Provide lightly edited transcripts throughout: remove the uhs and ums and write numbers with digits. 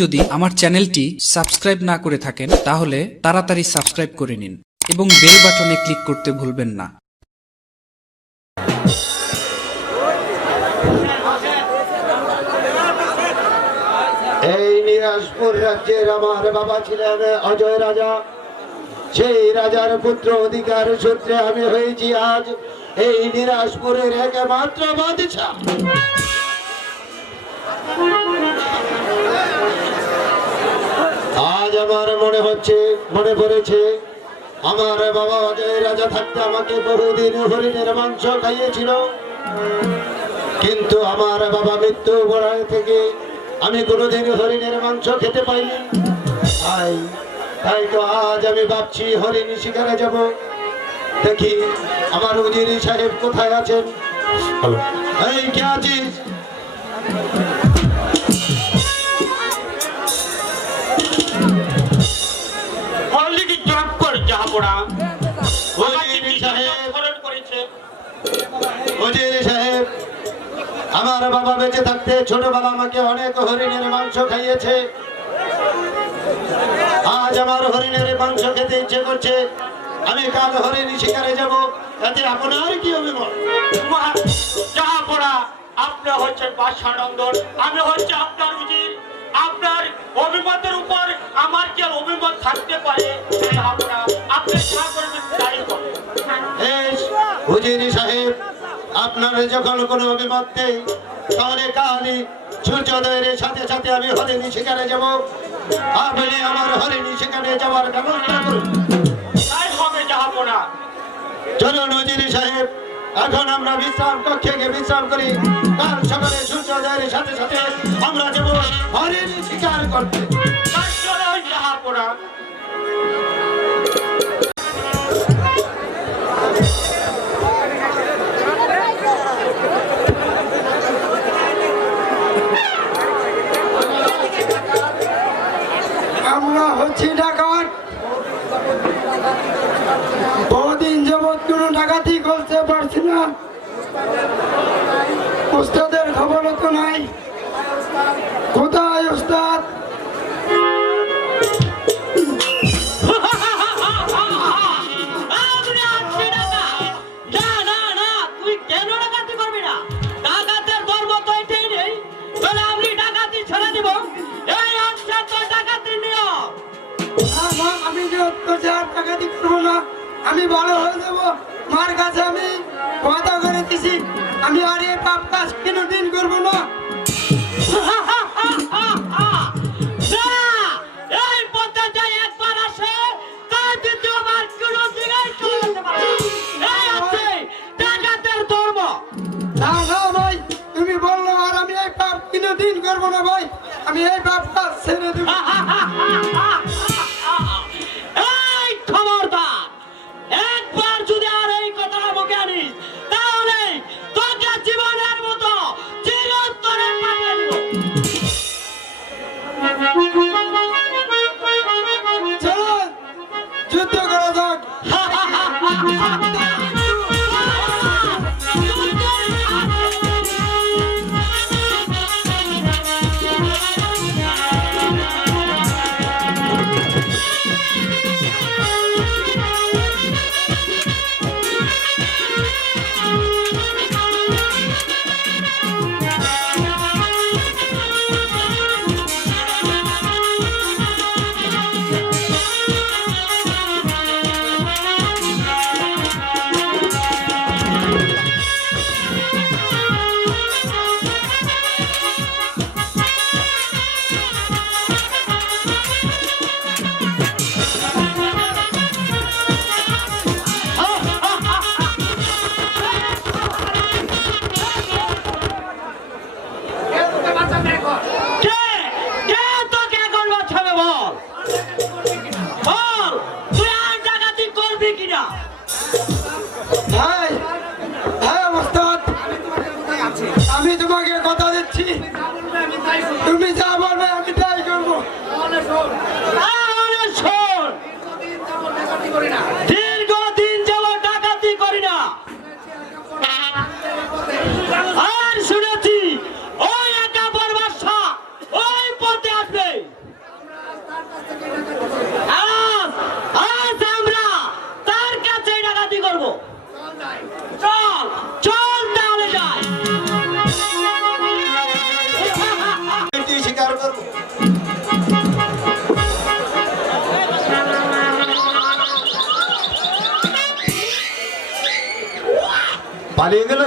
যদি আমার চ্যানেলটি সাবস্ক্রাইব না করে থাকেন তাহলে তাড়াতাড়ি সাবস্ক্রাইব করে নিন এবং বেল বাটনে ক্লিক করতে ভুলবেন না। এই নিরাজপুর রাজ্যের আমার বাবা ছিলেন অজয় রাজা। সেই রাজার পুত্র অধিকার সূত্রে আমি হয়েছি আজ এই নিরাজপুরের একমাত্র বাদশা। আজ আমার মনে পড়েছে আমার বাবা অজয় রাজা থাকতে আমাকে বহুদিন হরিণের মাংস খাইয়েছিল, কিন্তু আমার বাবা মৃত্যু বড়ায় থেকে আমি কোনোদিন হরিণের মাংস খেতে পাইনি। তাই তো আজ আমি ভাবছি হরিণ শিকারে যাব। দেখি আমার উজিরি সাহেব কোথায় আছেন। এই কে আছিস? আমার বাবা বেঁচে থাকতে ছোটবেলা আমাকে অনেক হরিণের মাংস খাইয়েছে। আজ আমার হরিণের মাংস খেতে ইচ্ছে করছে। আমি কাল হরিণ শিকারে যাব, তাতে আপনার কি অভিমত? আপনি হচ্ছেন বাদশানন্দন, আমি হচ্ছে আপনার উজির। আপনার অভিমতের উপর আমার কি অভিমত থাকতে পারে? আপনি যা করবেন তাই করবেন। হুজুরি সাহেব, আপনার যখন কোনো অভিমত নেই তাহলে কালই সূর্যোদয়ের সাথে সাথে আমি হরিণী শিকারে যাব। আপনি আমার হরিণী শিকারে যাওয়ার ব্যবস্থা করুন। তাই হবে জাহাপনা। চলুন হুজুরি সাহেব, এখন আমরা বিশ্রাম কক্ষে গিয়ে বিশ্রাম করি। কাল সকালে সূর্যোদয়ের সাথে সাথে আমরা যাব হরিণী শিকার করতে। জাহাপনা আমরা হচ্ছি ডাকাত। বহুদিন যাবৎ কোনো ডাকাতি করতে পারছি না। উস্তাদের খবরও তো নাই। কোথায় উস্তাদ? আমি যে অত্যাচার ডাকাতি করবো না, আমি ভালো হয়ে যাবো। মার কাছে আমি কথা করে দিছি আমি আর এই পাপ কাজ কোনোদিন করবো না। এই পথে একবার আসে তার দ্বিতীয়বার কোনো জায়গায় চলে যেতে পারে। এই আছে ডাকাতের ধর্ম। না না ভাই, তুমি বললো আর আমি এই পাপ কোনোদিন করবো না ভাই। আমি এই পাপ কাজ ছেড়ে দেবো। এই খবরদার, একবার যদি আর এই কথাটা মুখে আনিস তাহলে তোকে জীবনের মতো চিরন্তন চল চল তাহলে যাই। তুই স্বীকার করবো। পালিয়ে গেল?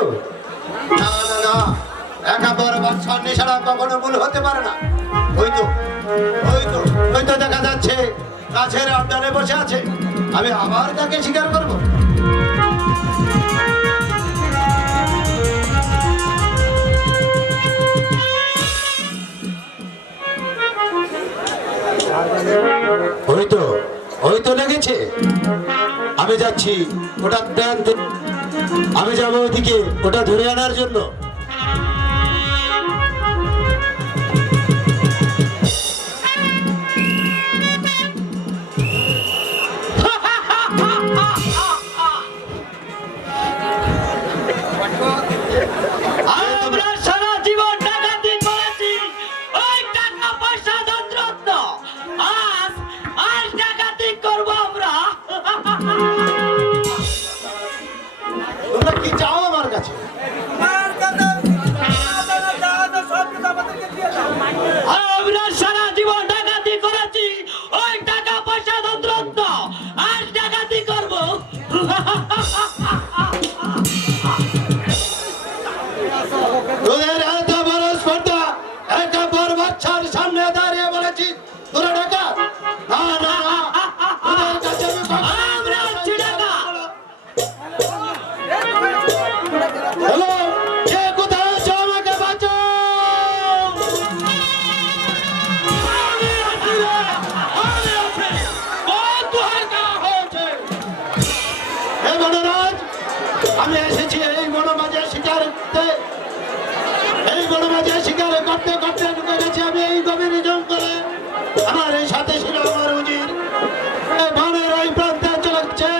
না না না, একা বড় বাচ্চার নেশাটা কখনো ভুল হতে পারে না। ওই তো ওই তো ওই তো দেখা যাচ্ছে গাছের আবদারে বসে আছে। আমি আবার তাকে স্বীকার করবো? ওই তো লেগেছে। আমি যাচ্ছি ওটা দেন, আমি যাবো ওইদিকে ওটা ধরে আনার জন্য। আমরা সারা জীবন ডাকাতি করেছি, ওই টাকা পয়সা ধনরত্ন, আজ আজ ডাকাতি করবো আমরা। তোমরা কি চাও আমার কাছে? আমরা সারা জীবন ডাকাতি করেছি, ওই টাকা পয়সা ধনরত্ন, আজ ডাকাতি করবো। তোদের এত বড় স্পর্ধা, একা বড় বাচ্চার সামনে দাঁড়িয়ে বলেছি তোরা ডাকা? না না না, তোদের কাছে আমি কখনো- আমরা হচ্ছি ডাকা। হ্যালো, কে কোথায় আছো? আমাকে বাঁচাও। হে বনরাজ, আমি এসেছি এই বনমাঝে শিকার করতে। এই বনমাঝে শিকার করতে করতে ঢুকে গেছি আমি এই গভীর জঙ্গলে। আমার এই সাথে ছিল আমার উজির। এই বনের ওই প্রান্তে চলেছে,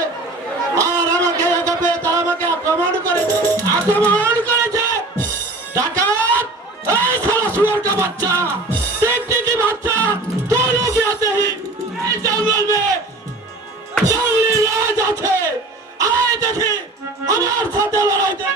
আর আমাকে একা পেয়ে তারা আমাকে আক্রমণ করেছে। আক্রমণ করেছে ডাকাত, এই শালা শুয়োর কা বাচ্চা, টিকটিকি বাচ্চা, তুই লোকে আতে হি এই জঙ্গল মে জঙ্গলি রাজ আছে, আয় দেখি আমার সাথে লড়াই দে।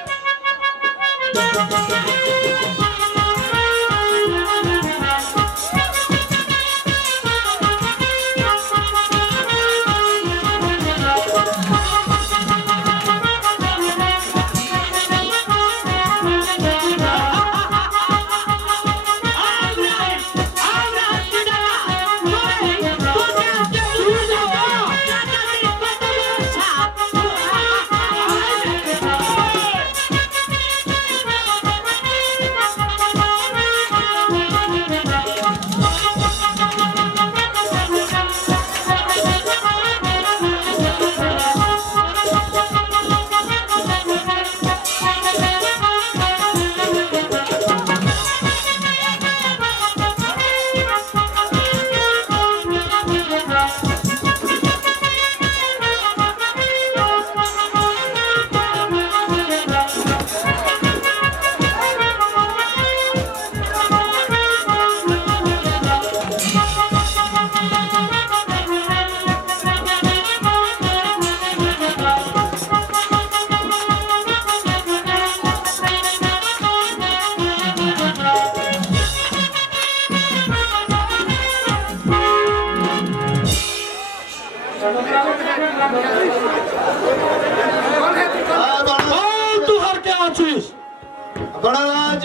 বনরাজ,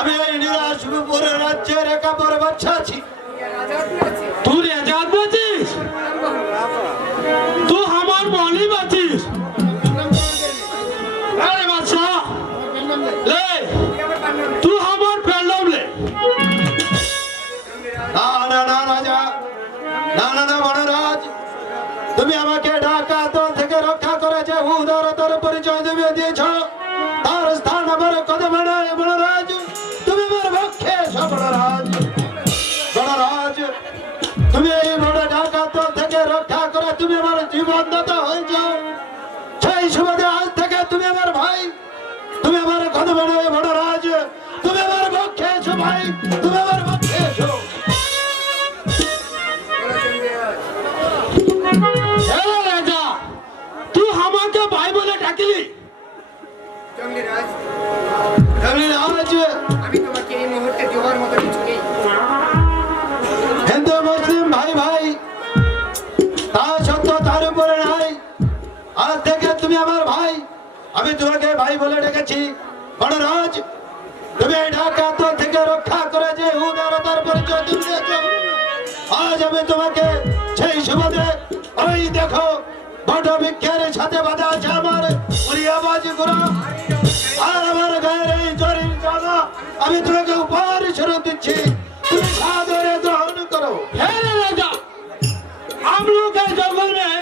আমি এই নিরাশপুর রাজ্যের একা বড় বাচ্চা আছি। তুই আজাদ বাঁচিস, তুই আমার মালি বাঁচিস। আরে বাচ্চা লে, তুই আমার পেলাম লে। না না না রাজা, না না না বনরাজ, তুমি আমাকে ডাকাত থেকে রক্ষা করেছে, উদারতার পরিচয় তুমি দিয়েছ। তার স্থান আমার কদমে নয় বনরাজ, তুমি আমার পক্ষে এসো বনরাজ। বনরাজ, তুমি এই বড় ডাকাত থেকে রক্ষা করে তুমি আমার জীবন দাতা হয়েছ। সেই সুবাদে আজ থেকে তুমি আমার ভাই, তুমি আমার কদমে নয় বনরাজ, তুমি আমার পক্ষে এসো ভাই, তুমি আমার পক্ষে এসো। রাজা, তুই আমাকে ভাই বলে আমি তোমাকে ভাই বলে ডেকেছি। গণরাজ, তুমি এই ডাকাত থেকে রক্ষা করে যে উদারতার পরিচয় দিয়েছো, আজ আমি তোমাকে সেই সুবাদে ওই দেখো বটবৃক্ষের সাথে বাঁধা আছে আমার উড়িয়াবাজ ঘোড়া আর আমার গায়ের এই জরির জামা আমি তোমাকে উপহার স্বরূপ দিচ্ছি, তুমি সাদরে গ্রহণ করো। हे राजा, हम लोग के जंगल में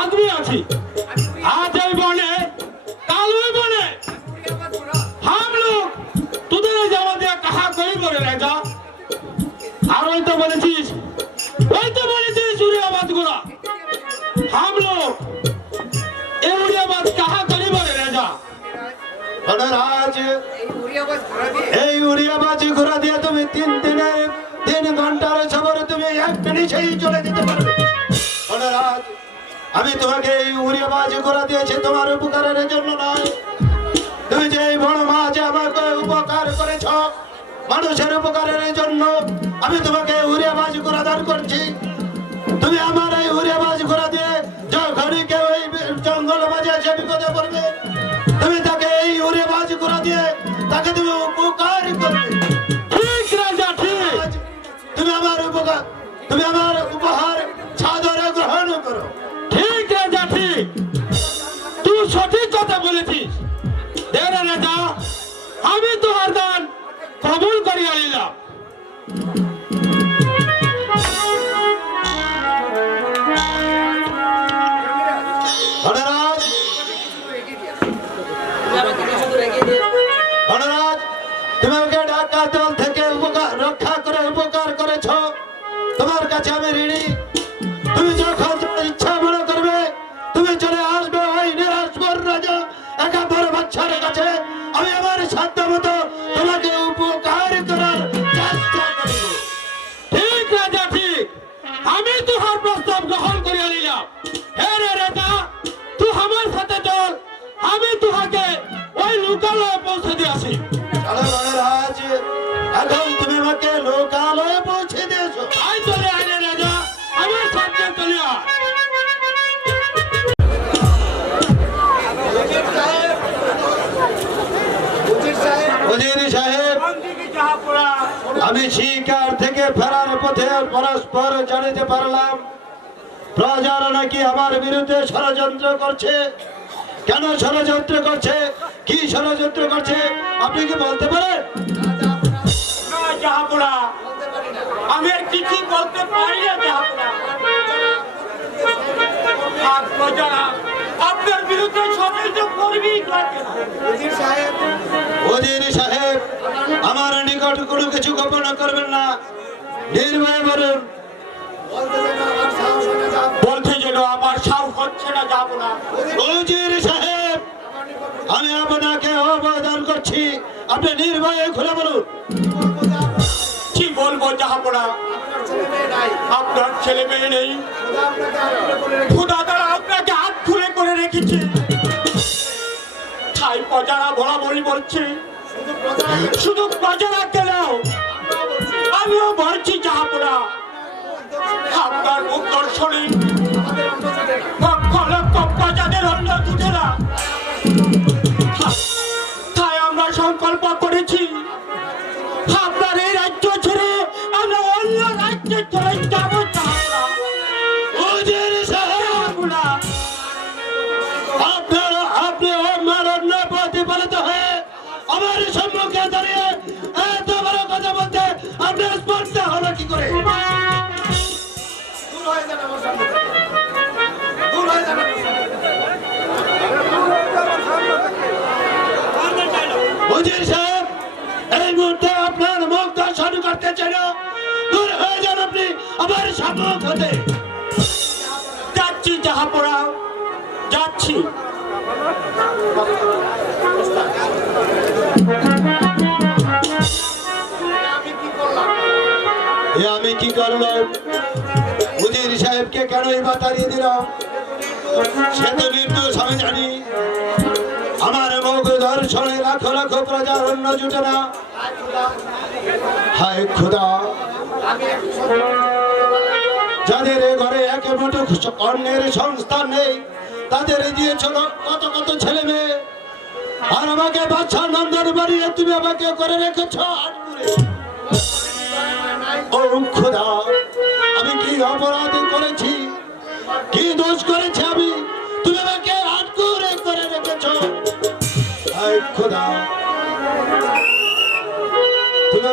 आदमी अच्छी आज बने कालू बने हम लोग तुझे जमा दिया कहा कोई बोले राजा और वही तो बोले सूर्याबाद गुड़ा हम लोग ये उड़ियाबाद कहा करी बोले राजा গণরাজ, এই উড়িয়াবাজ ঘোড়া দিয়ে তুমি 3 ঘন্টার সফর তুমি 1 মিনিটেই চলে যেতে পারবে। গণরাজ, আমি তোমাকে এই উড়িয়াবাজ ঘোড়া দিয়েছি তোমার উপকারের জন্য নয়, তুমি যে এই বড় মাঝে আমাকে উপকার করেছ মানুষের উপকারের জন্য আমি তোমাকে উড়িয়াবাজ ঘোড়া দান করছি। তুমি আমার এই উড়িয়াবাজ ঘোড়া দিয়ে যখনই কেউ এই জঙ্গল মাঝে এসে বিপদে পড়বে তুমি তাকে এই উড়িয়াবাজ ঘোড়া দিয়ে তাকে তুমি উপকার করবে। ठीक राजा ठीक তুমি আমার উপহার সাদরে গ্রহণ করো। ठीक राजा ठीक तू सঠিক কথা বলেছিস দে রে রাজা আমি তোর দান কবুল করিয়া নিলাম। গণরাজ, গণরাজ, তুমি আমাকে ডাকাত দল থেকে রক্ষা করে উপকার করেছ, তোমার কাছে আমি ঋণী। তুমি যখন তোমার ইচ্ছা মনে করবে তুমি চলে আসবে ওই নিরাশবর রাজা একাম্বর বাদশার কাছে, আমি আমার সাধ্য মতো তোমাকে উপকার করার চেষ্টা করব। ঠিক রাজা ঠিক আমি তোহার প্রস্তাব গ্রহণ করিয়া নিলাম। হে রে রাজা তুই আমার সাথে চল আমি তোহাকে ওই লোকালয়ে পৌঁছে দিয়েছি। চলো গণরাজ, এখন তুমি আমাকে লোকালয়ে পৌঁছে দিয়েছো। আই চলে আয় রে রাজা আমার সাথে চলে আয়। উজির সাহেব, আমি শিকার থেকে ফেরার পথে পরস্পর জানিতে পারলাম প্রজারা নাকি আমার বিরুদ্ধে ষড়যন্ত্র করছে। কেন ষড়যন্ত্র করছে, কি ষড়যন্ত্র করছে আপনি কি বলতে পারেন? না জাহাপুরা আমি আর কিছু বলতে পারি না জাহাপুরা। প্রজারা আপনার বিরুদ্ধে ষড়যন্ত্র করবেই উজির সাহেব, আমার নিকট কোনো কিছু গোপন করবেন না, নির্ভয় বলুন। বলতে যেন আমার সাহস হচ্ছে না জাহাপুরা। উজির সাহেব, আমি আপনাকে আবেদন করছি, আপনি নির্ভয়ে খুলে বলুন। কি বলবো জাহাপুরা, আপনার ছেলে মেয়ে নেই, খোদা তারা আপনাকে হাত খুলে করে রেখেছে। তাই প্রজারা বরাবরই বলছে শুধু প্রজারা কেন আমিও বলছি জাহাপুরা আপনার মুখ দর্শনে লক্ষ লক্ষ প্রজাদের অন্য দুধেরা। তাই আমরা সংকল্প করেছি আপনার এই রাজ্য ছেড়ে আমরা অন্য রাজ্যে চলে যাবো জাহাপুরা। উজির সাহেব, আপনি আমার অন্য প্রতিপালিত হয়ে আমার সম্মুখে দাঁড়িয়ে এত বড় কথা বলতে আপনার স্পর্ধা হলো কি করে? উজির সাহেব, এই মুহূর্তে আপনার মুখ দর্শন করতে চাই, দূর হয়ে যান আপনি আমার সম্মুখ হতে। যাচ্ছি জাহাপুরা যাচ্ছি। আমি কি করলাম? উজির সাহেবকে কেনই বা তাড়িয়ে দিলাম? সে তো নির্দোষ, আমি জানি। আমার মুখ দর্শনে লাখো লাখো প্রজার অন্য জুটে না। হায় খোদা, যাদের ঘরে এক মুঠো অন্যের সংস্থান নেই তাদের দিয়েছিল কত কত ছেলে মেয়ে, আর আমাকে বাচ্চা নন্দন বাড়িয়ে তুমি আমাকে করে রেখেছ আটপুরে। ও খোদা, আমি কি অপরাধ করেছি, কি দোষ করেছি আমি, তুমি আমাকে আটকুরে করে রেখেছ। আয় খোদা, তুমি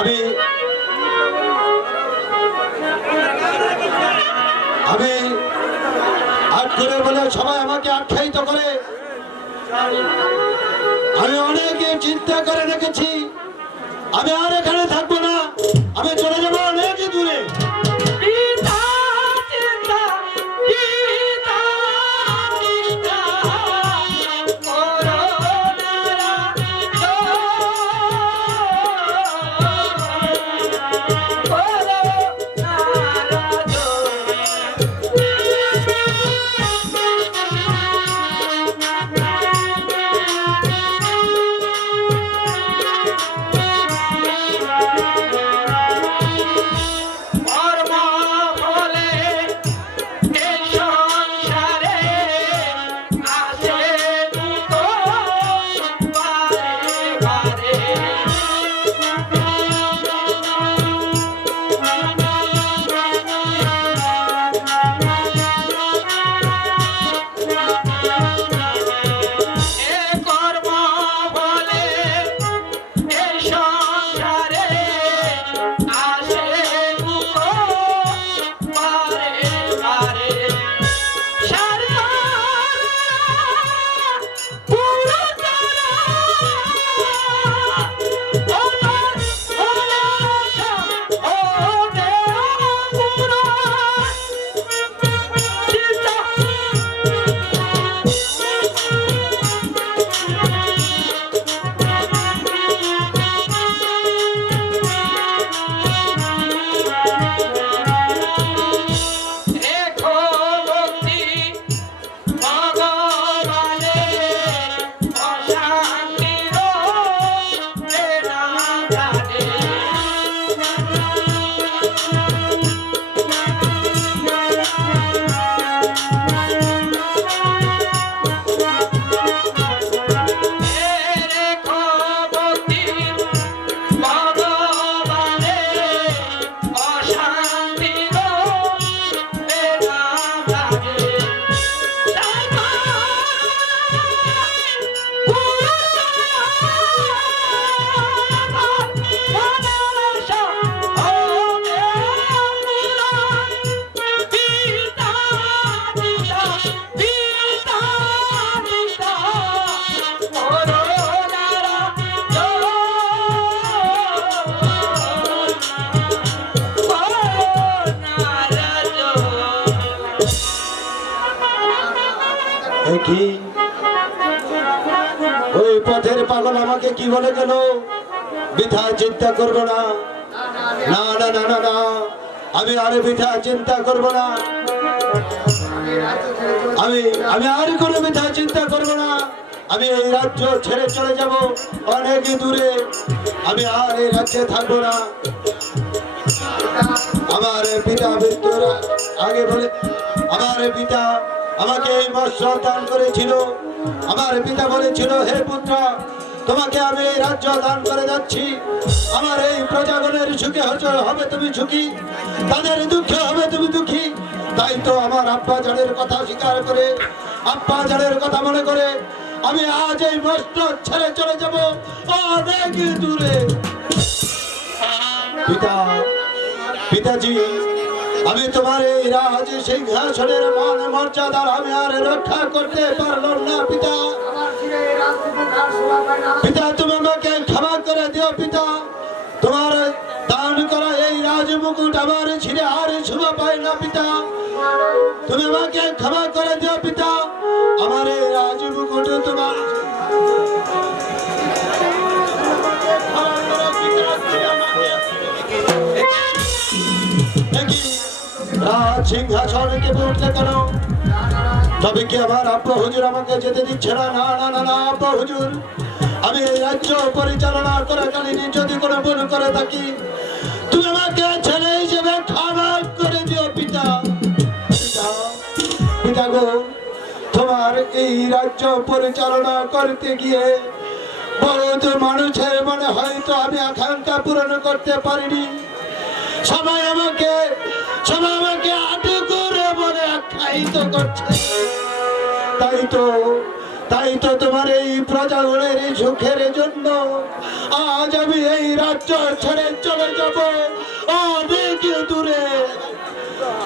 আমি আমি আট করে বলে সবাই আমাকে আখ্যায়িত করে। আমি অনেকে চিন্তা করে রেখেছি, আমি আর এখানে থাকবো না, আমি চলে যাবো অনেক দূরে। পিতা চিন্তা পিতা চিন্তা কি ওই পথের পাগল আমাকে কি বলে গেল, বৃথা চিন্তা করব না। না না না না না, আমি আর বৃথা চিন্তা করব না, আমি আমি আর কোনো বৃথা চিন্তা করব না। আমি এই রাজ্য ছেড়ে চলে যাব অনেক দূরে, আমি আর এই রাজ্যে থাকবো না। আমার পিতা মৃত্যুর আগে বলে, আমার পিতা আমাকে এই মৎস্য দান করেছিল। আমার পিতা বলেছিল, হে পুত্র, তোমাকে আমি এই রাজ্য দান করে যাচ্ছি। আমার এই প্রজাগণের সুখে হবে তুমি সুখী, তাদের দুঃখে হবে তুমি দুঃখী। তাই তো আমার আব্বা জানের কথা স্বীকার করে, আব্বা জানের কথা মনে করে আমি আজ এই মৎস্য ছেড়ে চলে যাব অনেক দূরে। পিতা, পিতাজি, আমি তোমার এই রাজ সিংহাসনের মান মর্যাদার আমি আর রক্ষা করতে পারলাম না। পিতা, পিতা, তুমি আমাকে ক্ষমা করে দিও। পিতা, তোমার দান করা এই রাজ মুকুট আমার ছিঁড়ে আর শোভা পায় না। পিতা, তুমি আমাকে ক্ষমা করে দিও। পিতা, আমার এই রাজ মুকুট তোমার সিংহাসনকে উঠলে কেন? তবে কি আমার আব্বা হুজুর আমাকে যেতে দিচ্ছে না? না না না না, আব্বা হুজুর, আমি এই রাজ্য পরিচালনা করাকালীন যদি কোনো ভুল করে থাকি, তুমি আমাকে ছেলে হিসেবে ক্ষমা করে দিও পিতা। পিতা, পিতা গো, তোমার এই রাজ্য পরিচালনা করতে গিয়ে বহুত মানুষের মনে হয়তো আমি আকাঙ্ক্ষা পূরণ করতে পারিনি। সবাই আমাকে আটু করে বলে আখ্যায়িত করছে। তাই তো তোমার এই প্রজাগণের এই সুখের জন্য আজ আমি এই রাজ্য ছেড়ে চলে যাব অনেক দূরে।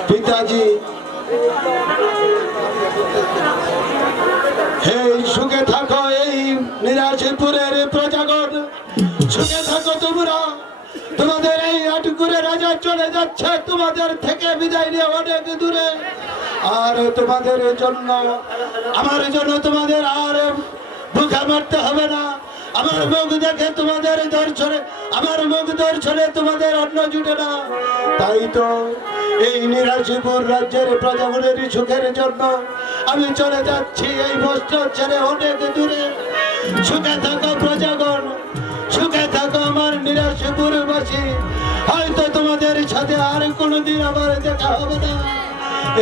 পিতাজি, এই সুখে থাকো এই নিরাশিপুরের প্রজাগণ, সুখে থাকো তোমরা। তোমাদের এই আটকুরে রাজা চলে যাচ্ছে তোমাদের থেকে বিদায় নিয়ে অনেক দূরে। আর তোমাদের জন্য, আমার জন্য তোমাদের আর বুকে মারতে হবে না। আমার মুখ দেখে তোমাদের দর্শনে, আমার মুখ দর্শনে তোমাদের অন্ন জুটে না। তাই তো এই নিরাশিপুর রাজ্যের প্রজাগণের সুখের জন্য আমি চলে যাচ্ছি এই বস্ত্র ছেড়ে অনেক দূরে। সুখে থাকো প্রজাগণ, সুখে থাকো আমার নিরাশিপুরবাসী। হয়তো তোমাদের সাথে আর কোনোদিন আবার দেখা হবে না।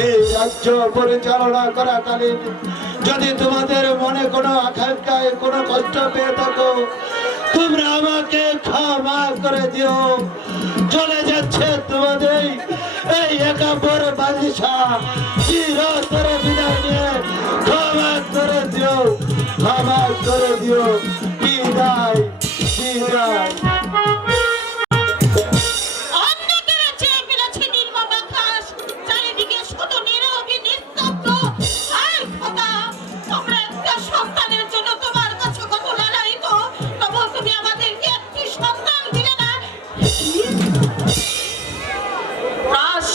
এই রাজ্য পরিচালনা করাকালীন যদি তোমাদের মনে কোনো আকাঙ্ক্ষায় কোনো কষ্ট পেয়ে থাকো, তোমরা আমাকে ক্ষমা করে দিও। চলে যাচ্ছে তোমাদের এই একাম্বর বাদশাহ, চিরতরে বিদায় নিয়ে ক্ষমা করে দিও, ক্ষমা করে দিও। বিদায়, বিদায়।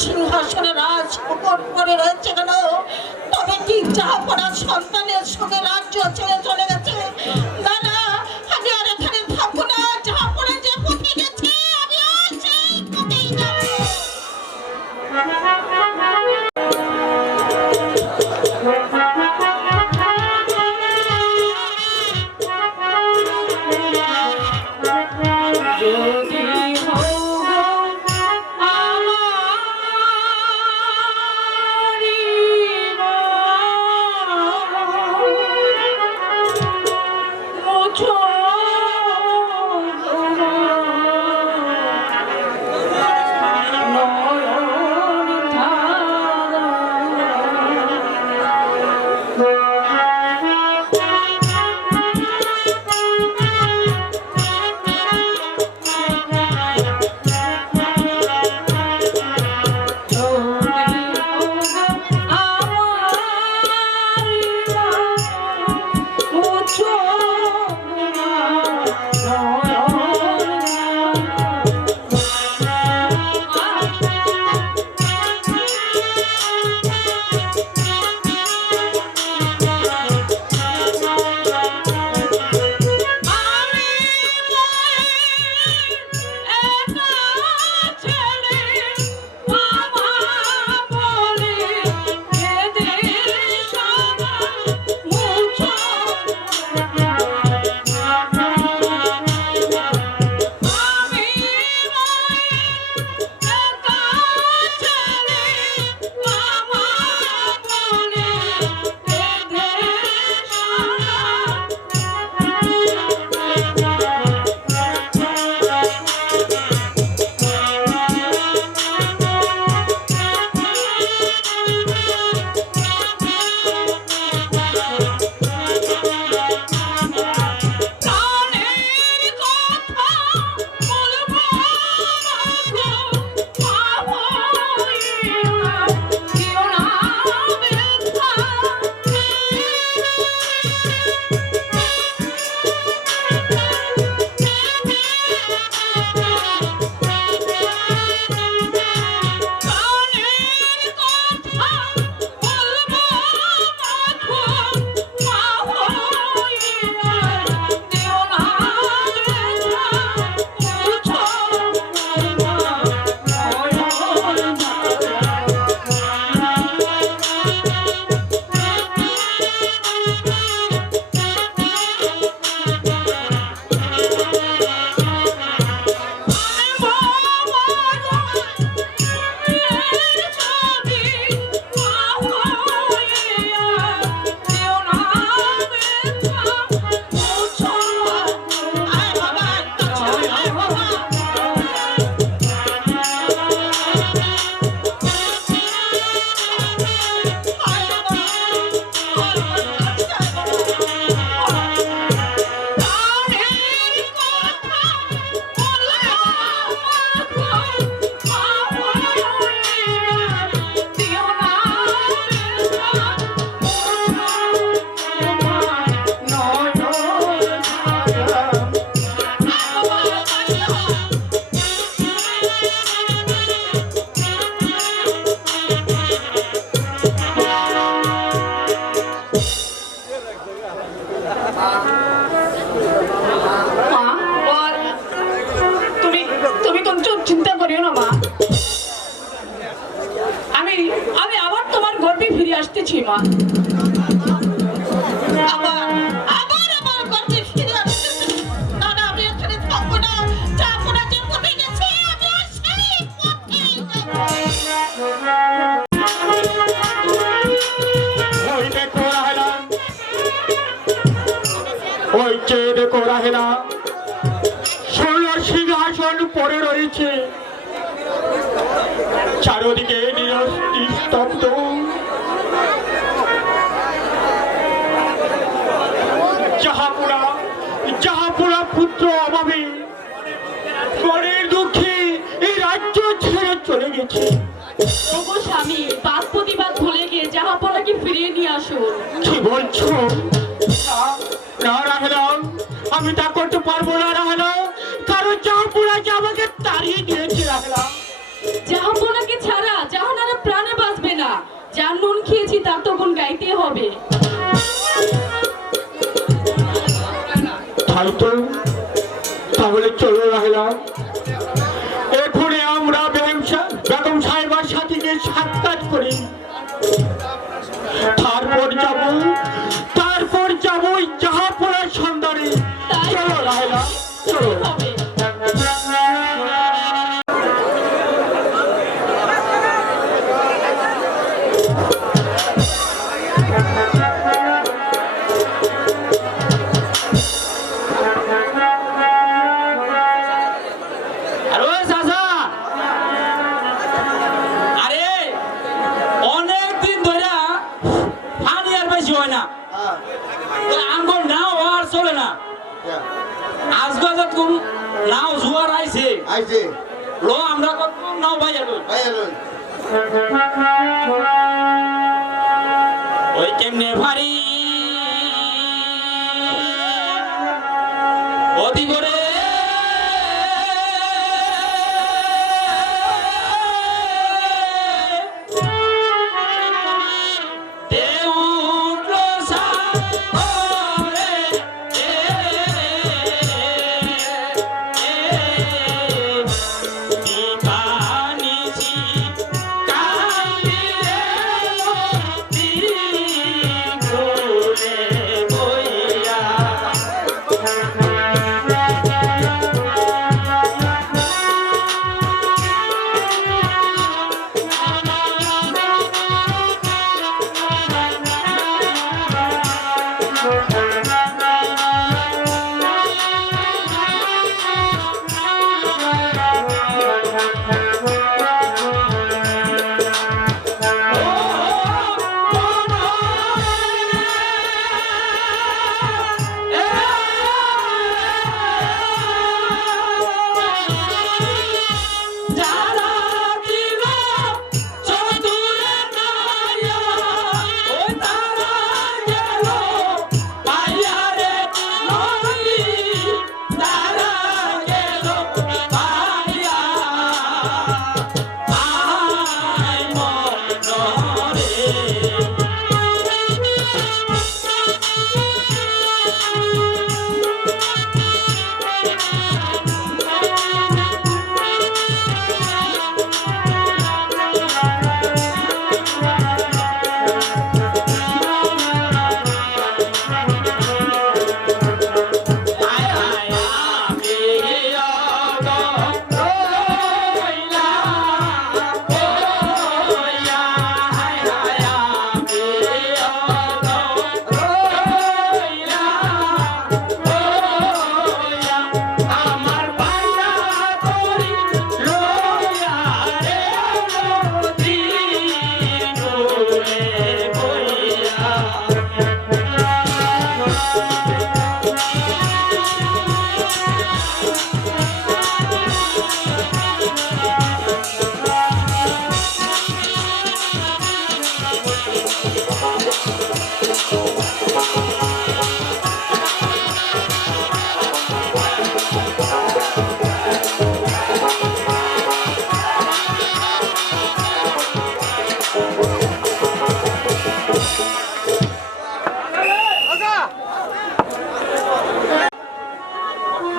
সিংহাসনে রাজ মুকুট পরে রয়েছে কেন? তবে ঠিক যাহা পড়া সন্তানের সঙ্গে রাজ্য ছেড়ে চলে গেছে। না না, আমি আর এখানে থাকবো না। যাহা পড়া যে পথে গেছে আমি আর সেই পথেই যাবো। রাহেলা সোনার সিংহাসন পড়ে রয়েছে, চারদিকে নিস্তব্ধ। জাহাপুরা পুত্র অভাবে গণের দুঃখে এই রাজ্য ছেড়ে চলে গেছে। ওগো স্বামী, বাদ প্রতিবাদ ভুলে গিয়ে জাহাপনাকে ফিরিয়ে নিয়ে আসুন। কি বলছো? না রাহেলা, আমি তা করতে পারবো না রাহেলা, কারণ জাহাপুরা যে আমাকে তাড়িয়ে দিয়েছে রাহেলা। জাহাপনাকে ছাড়া জাহানারা প্রাণে বাঁচবে না। যার নুন খেয়েছি তার তো গুণ গাইতে হবে। তাই তো, তাহলে চলো রাহেলা, এখনই আমরা বেগম সাহেবার সাথে গিয়ে সাক্ষাৎ করি, তারপর যাবো জাহাপুরার সন্ধানে। চলো রাহেলা, চলো। হবে। নাও জুয়ার আইছে লো, আমরা কত নাও বাইয়া লই ওই কেমনে ভারী অতি করে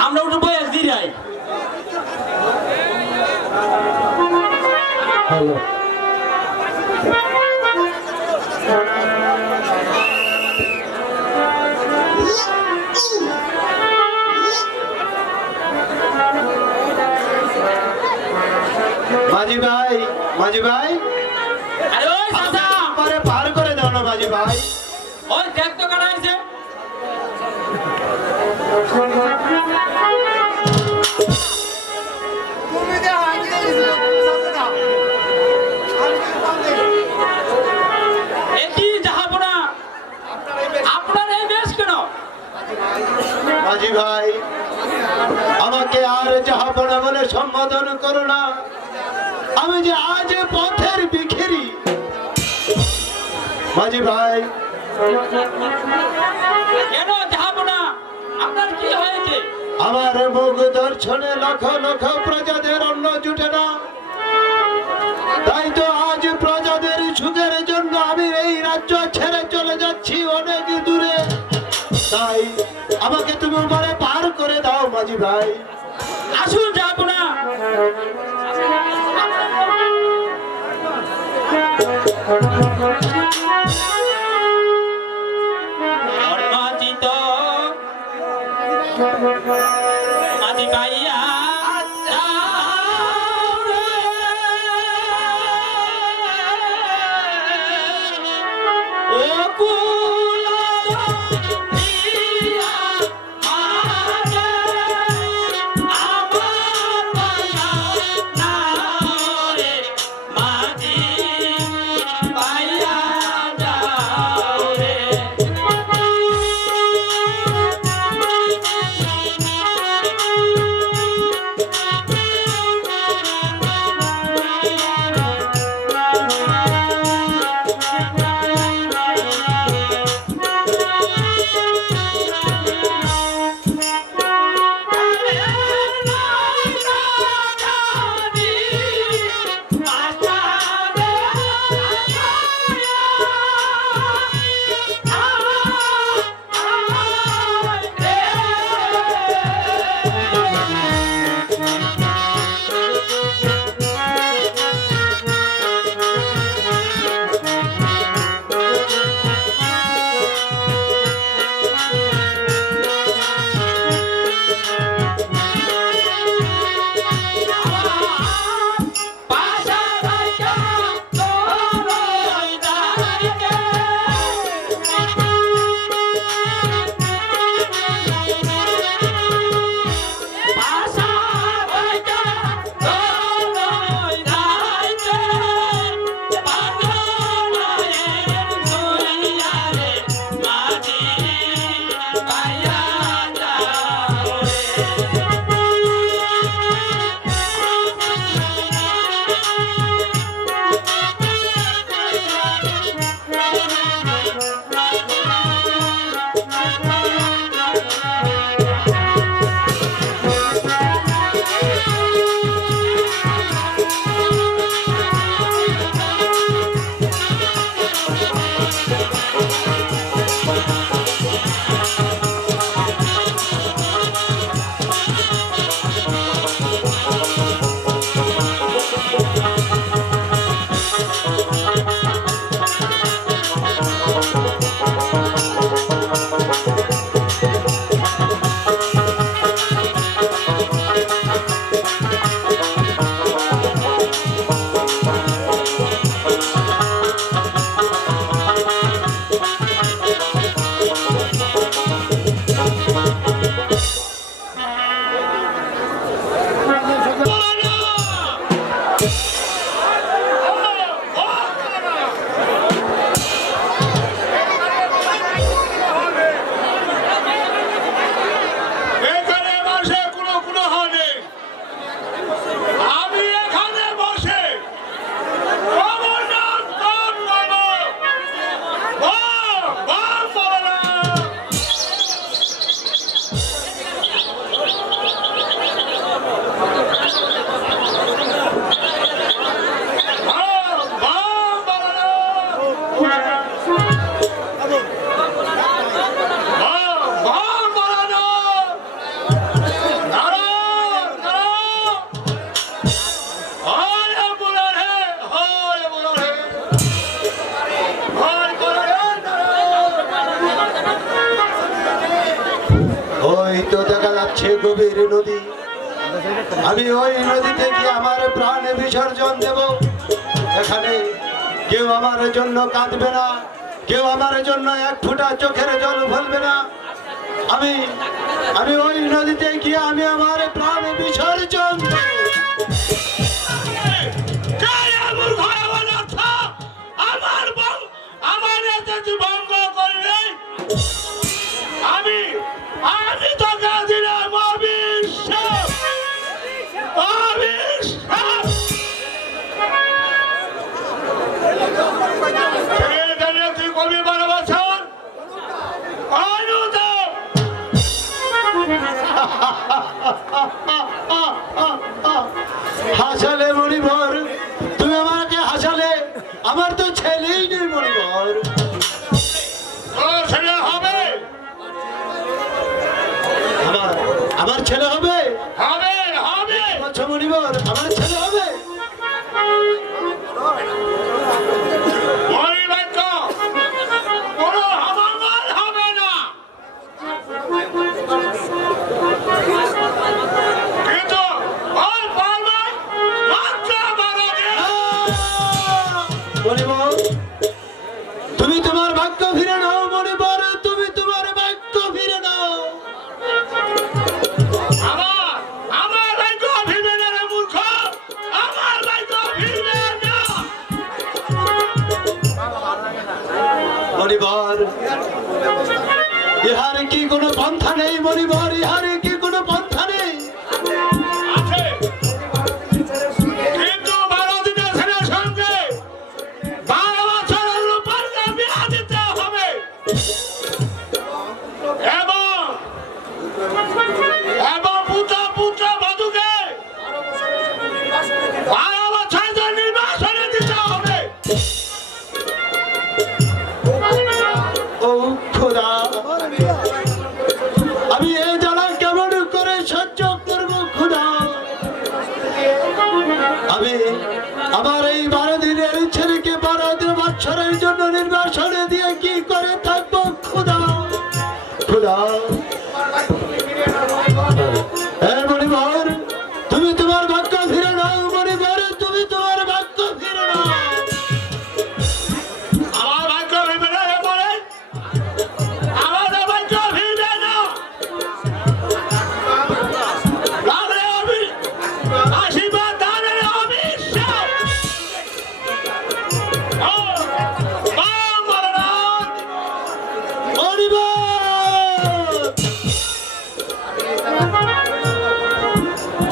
আমরা উঠে বই আসি যাই। হ্যালো, মাঝি ভাই, আরে ওই চাচা, পারে পার করে দাও না মাঝি ভাই। ওই দেখ তো কাটা আছে। এটি জাহাপনা আপনার এই বেশ কেন? মাঝি ভাই, আমাকে আর জাহাপনা বলে সম্বোধন করো না। আমি যে আজ পথের ভিখারি। মাঝি ভাই, কেন জাহাপনা, আপনার কি হয়েছে? আমার মুখ দর্শনে লক্ষ লক্ষ প্রজাদের অন্ন জুটে না, তাই তো আজ প্রজাদের সুখের জন্য আমি এই রাজ্য ছেড়ে চলে যাচ্ছি অনেক দূরে। তাই আমাকে তুমি মানে পার করে দাও মাঝি ভাই। আসুন জাহাপনা। অর্ণাচিত মাঝি ভাইয়া ও কুল দিয়া মাঝে আমার বাংলা নারে মাঝি ভাইয়া যাও রে। আছে গভীর নদী, আমি ওই নদীতে গিয়ে আমার প্রাণ বিসর্জন দেব। এখানে কেউ আমার জন্য কাঁদবে না, কেউ আমার জন্য এক ফোঁটা চোখের জল ফেলবে না। আমি আমি ওই নদীতে গিয়ে আমি আমার প্রাণ বিসর্জন দেব। আমি আমি তোকে দিলাম অবিশ্বাস অবিশ্বাস তুই করবি 12 বছর হাসালে মণিবর, তুমি আমাকে হাসালে। আমার তো ছেলেই নেই মণিবর। ছেলে হবে আমার আমার ছেলে হবে হবে হবে আচ্ছা মণিবর, আমার ছেলে হবে। মরিবাক্য কোনো অমঙ্গল হবে না, কিন্তু ওর পালন মাত্র 12 দিন। মণিবর, তুমি তোমার ভাগ্য ফিরে নাও মণিবর, তুমি তোমার ভাগ্য ফিরে নাও। আমার ভাগ্য ফিরবে না রে মূর্খ, আমার ভাগ্য ফিরবে না। মণিবর, ইহার কি কোনো পন্থা নেই মণিবর, ইহার কি কোনো পন্থা নেই? আছে, কিন্তু 12 দিনের ছেলের সঙ্গে 12 বছরের রূপারকে বিয়া দিতে হবে এবং পুত্র বধূকে 12 বছর ধরে নির্বাসনে দিতে হবে। ও খোদা, আমি এই জ্বালা কেমন করে সহ্য করব খোদা? আমি আমার এই 12 দিনের ছেলেকে 12 বছরের জন্য নির্বাসনে দিয়ে কি করে থাকবো খোদা? খোদা, হ্যাঁ মণিবর, তুমি তোমার ভাগ্য ফিরে নাও মণিবর, তুমি তোমার ভাগ্য ফিরে নাও। আমার ভাগ্য ফিরবে না রে বলে, আমাদের ভাগ্য ফিরবে না। রামরে আশীর্বাদ দানের অবিশ্বাস।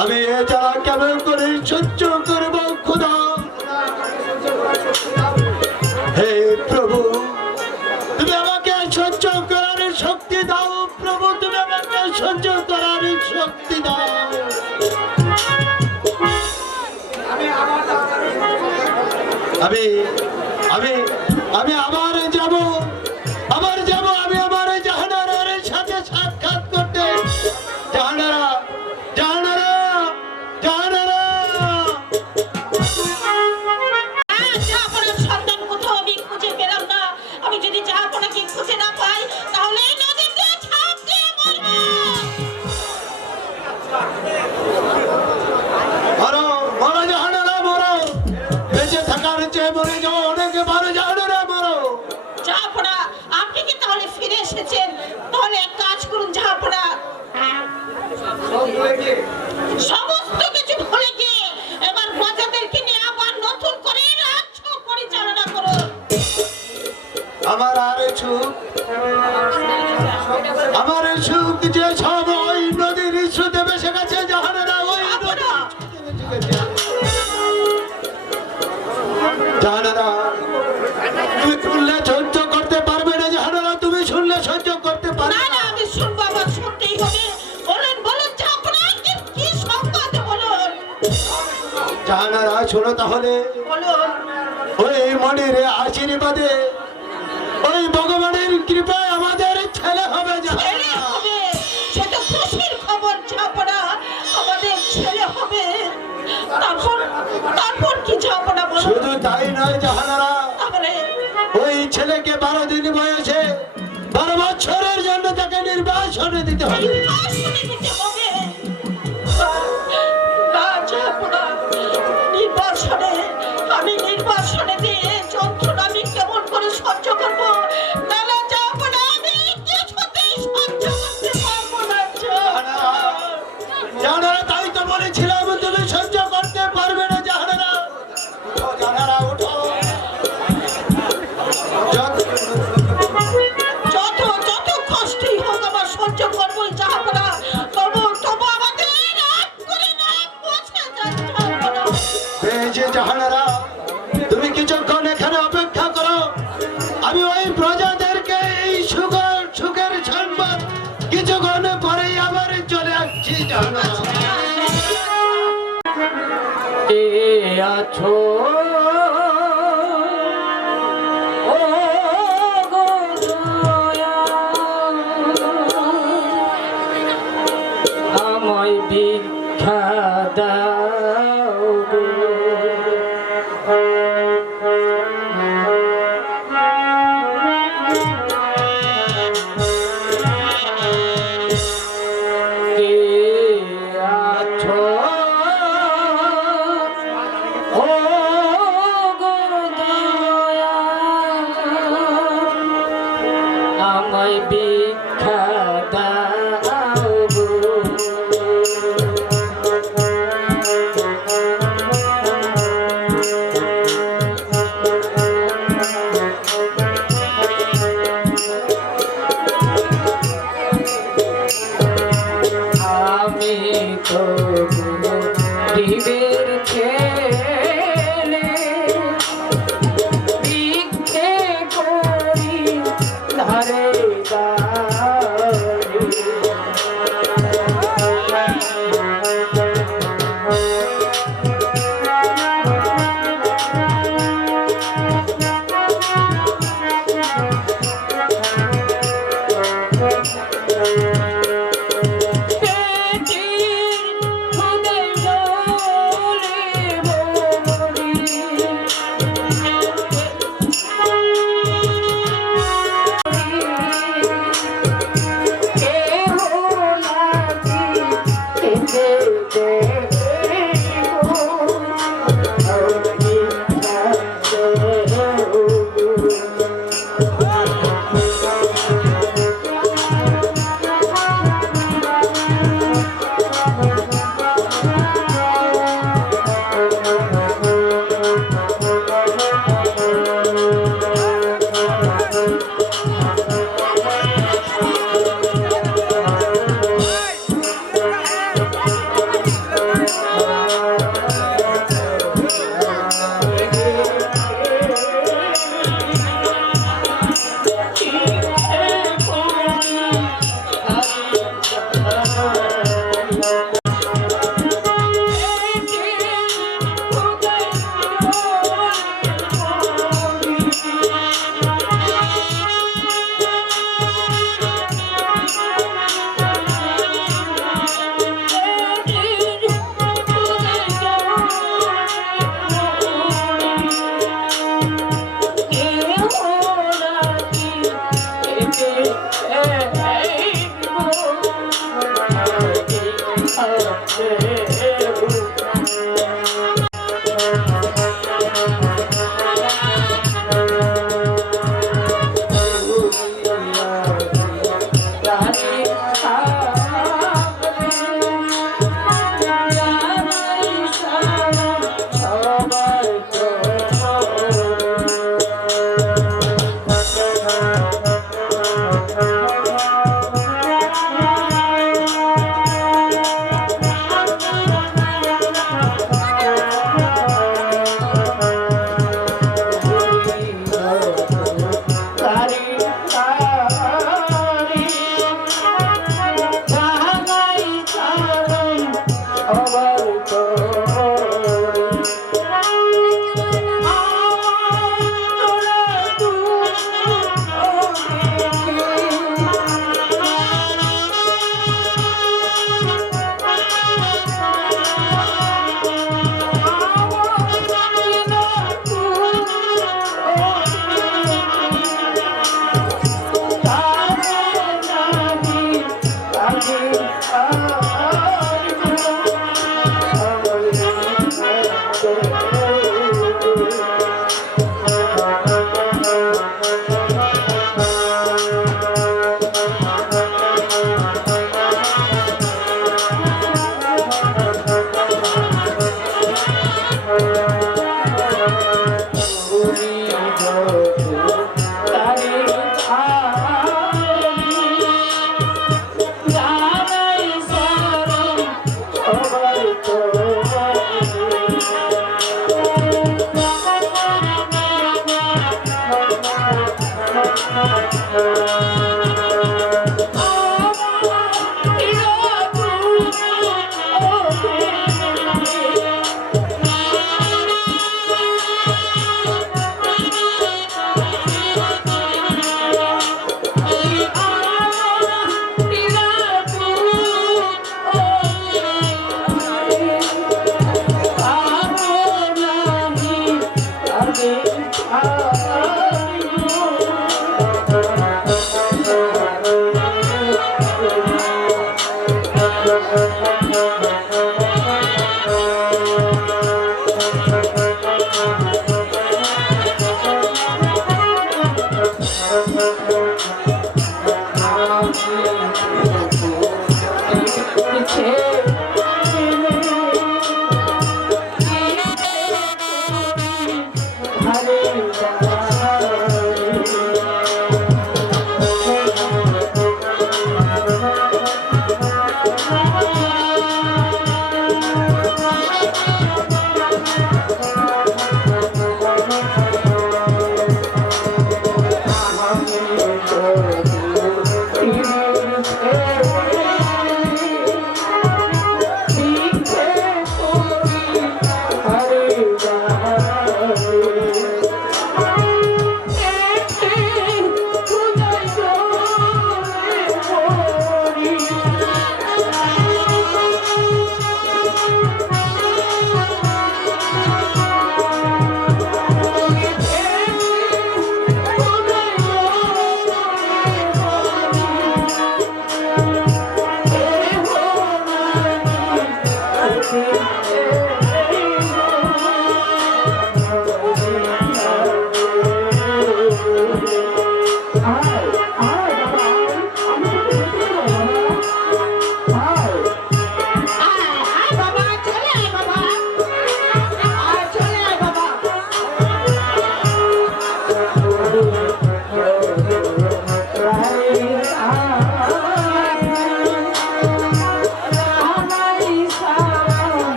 আমি এ জ্বালা কেমন করে সহ্য করব খোদা? হে প্রভু, তুমি আমাকে সহ্য করার শক্তি দাও প্রভু, তুমি আমাকে সহ্য করার শক্তি দাও। আমি আমি আমি আবার যাব, আমি আমার জাহানারার সাথে সাক্ষাৎ করতে। জাহানারা, জাহানারা, জাহানারা। জাহাপনার সন্তান কোথাও আমি খুঁজে পেলাম না। আমি যদি জাহাপনাকে খুঁজে না পাই তাহলে এই নদীতে ঝাঁপ দিয়ে মরবো। মরো মরো জাহানারা মরো, বেঁচে থাকার চেয়ে মরে যাও অনেক ভালো। জাহানারা মরো। জাহাপনা, আপনি কি তাহলে ফিরে এসেছেন? তাহলে এক কাজ করুন জাহাপনা, সমস্ত কিছু ভুলে গিয়ে এবার প্রজাদেরকে নিয়ে আবার নতুন করে রাজ্য পরিচালনা করুন। আমার আর সুখ যে সব ওই নদীর স্রোতে ভেসে গেছে। জাহানারা, ওই নদীর স্রোতে ভেসে গেছে। জাহানারা, তুমি শুনলে সহ্য করতে পারবে না জাহানারা, তুমি শুনলে সহ্য করতে পারবে না না। না, আমি শুনবো, আমার শুনতেই হবে। বলুন বলুন জাহাপনা, কি সংবাদ বলুন? জাহানারা শোনো তাহলে, বলুন। ওই মনির আশীর্বাদে, ওই ভগবানের কৃপায় আমাদের ছেলে হবে ছেলে জাহানারা। হবে, সে তো খুশির খবর জাহাপনা, আমাদের ছেলে হবে। তারপর কি জাহাপনা বলুন? শুধু তাই নয় জাহানারা, তাহলে ওই ছেলেকে 12 দিন বয়সে 12 বছরের জন্য তাকে নির্বাসনে দিতে হবে। নির্বাসনে দিতে হবে। না জাহাপনা, নির্বাসনে দিয়ে যন্ত্রণা আমি কেমন করে সহ্য করবো? না না জাহাপনা, আমি কিছুতেই সহ্য করতে আছো ও গো দয়াল, আমায় ভিক্ষা দাও গো। কে আছো ও গো দয়াল, আমায় ভিক্ষা দাও গো। আমি তো গরিবের ছেলে, ভিক্ষে করি ধারে দাঁড়ে। পেটের ক্ষুধে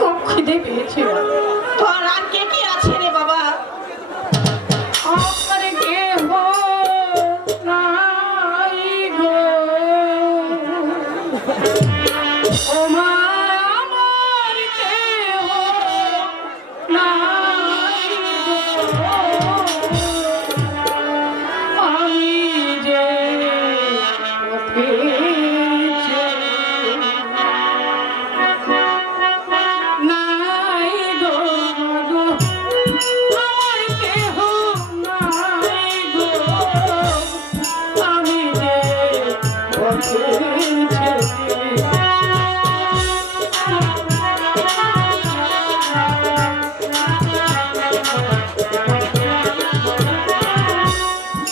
খুব খিদে পেয়েছে। তোর আর কে কি আছে রে বাবা? আমার কেহ নাই গো, ও মা আমার কেহ নাই গো, আমি যে পথে নাই গো, আমার কেহ নাই গো, আমি যে পথে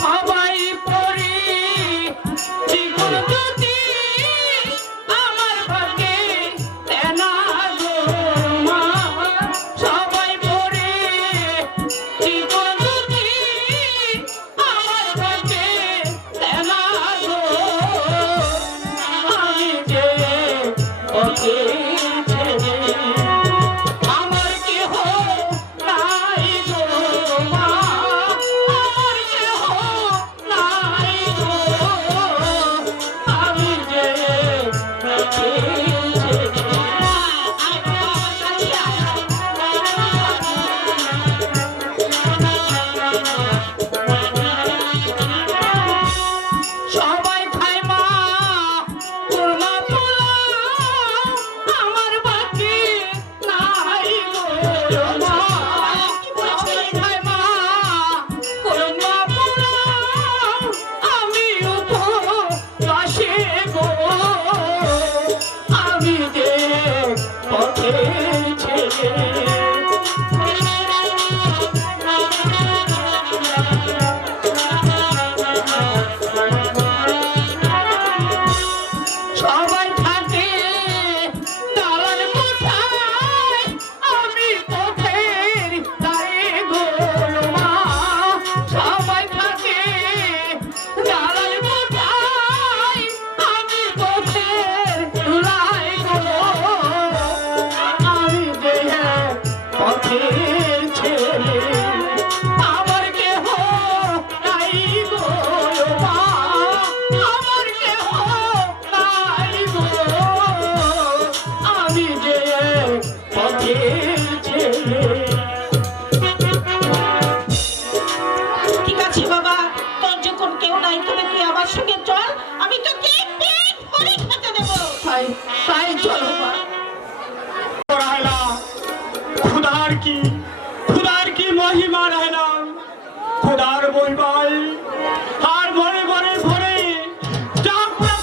সবাই পড়ি জীবন যদি আমার ভাগ্যে তেনা গো মা, সবাই পড়ি জীবন যদি আমার ভাগ্যে তেনা গো, আমি যে পথে ছেড়ে আমার কেহ নাই গো মা, আমার কেহ নাই গো, আমি যে পথে ছেড়ে সবাই খায় মা কোরমা পোলাও, আমার বাকি নাই গো মা, সবাই খায় মা কোরমা পোলাও, আমি উপবাসে গো, আমি যে পথে ছেড়ে সবাই থাকে দালান কোঠায়, আমি পথের ধারে গো মা, সবাই থাকে দালান কোঠায়, আমি পথের ধুলাই গো, আমি যে পথের ছেলে আমার কেহ নাই গো মা, আমার কেহ নাই গো, আমি যে পথের ছেলে। ঠিক আছে বাবা, তোর যখন কেউ নাই তবে তুই আমার সঙ্গে চল, আমি তোকে পেট ভরে খেতে দেবো। তাই তাই চলো মা। রাহেলা খুদার কি মহিমা রাহেলা, খুদার বইবাই আর ভরে ভরে ভরে যা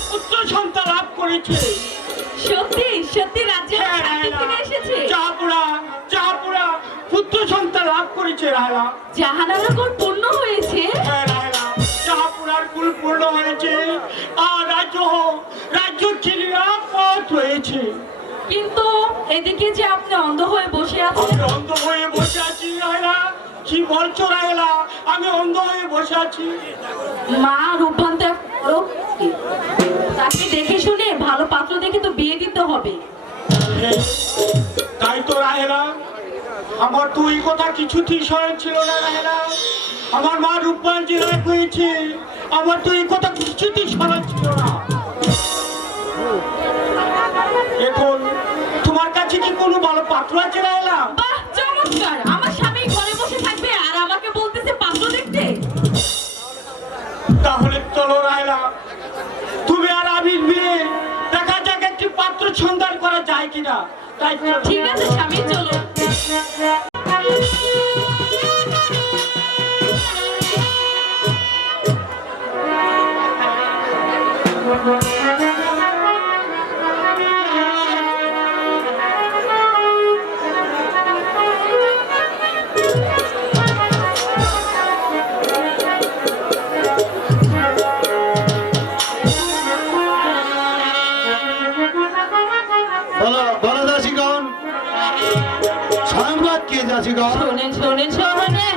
পুত্র সন্তান লাভ করেছে। সত্যি সত্যি রাজ্যে হ্যাঁ, শান্তি ফিরে এসেছে। চাপুরা পুত্র সন্তান লাভ করেছে রাহেলা। জাহানারা পূর্ণ হয়েছে। হ্যাঁ রাহেলা, চাপুরার কুল পূর্ণ হয়েছে আর রাজ্য নিরাপদ হয়েছে। কিন্তু এদিকে যে আপনি অন্ধ হয়ে বসে আছেন। আমি অন্ধ হয়ে বসে আছি রাহেলা? কি বলছো রাহেলা, আমি অন্ধ হয়ে বসে আছি? মা রূপবান তাকে দেখে শুনে ভালো পাত্র দেখে তো বিয়ে দিতে হবে। হে, তাই তো রাহেলা, আমার তো এই কথা কিছুতেই স্মরণ ছিল না রাহেলা। আমার মা রূপবান যে রায় হয়েছে, আমার তো এই কথা কিছুতেই স্মরণ ছিল না। এখন তোমার কাছে কি কোনো ভালো পাত্র আছে রাহেলা? বাহ, চমৎকার! আমার স্বামী ঘরে বসে থাকবে আর আমাকে বলতেছে পাত্র দেখতে। তাহলে চলো রাহেলা, তুমি আর আবির বিয়ে দেখা যাক একটি পাত্র সন্ধান করা যায় কিনা। তাই ঠিক আছে স্বামী, চলো। বলো বলো দাসীগণ, সংবাদ কি দাসীগণ? শোনে শোনে শোনে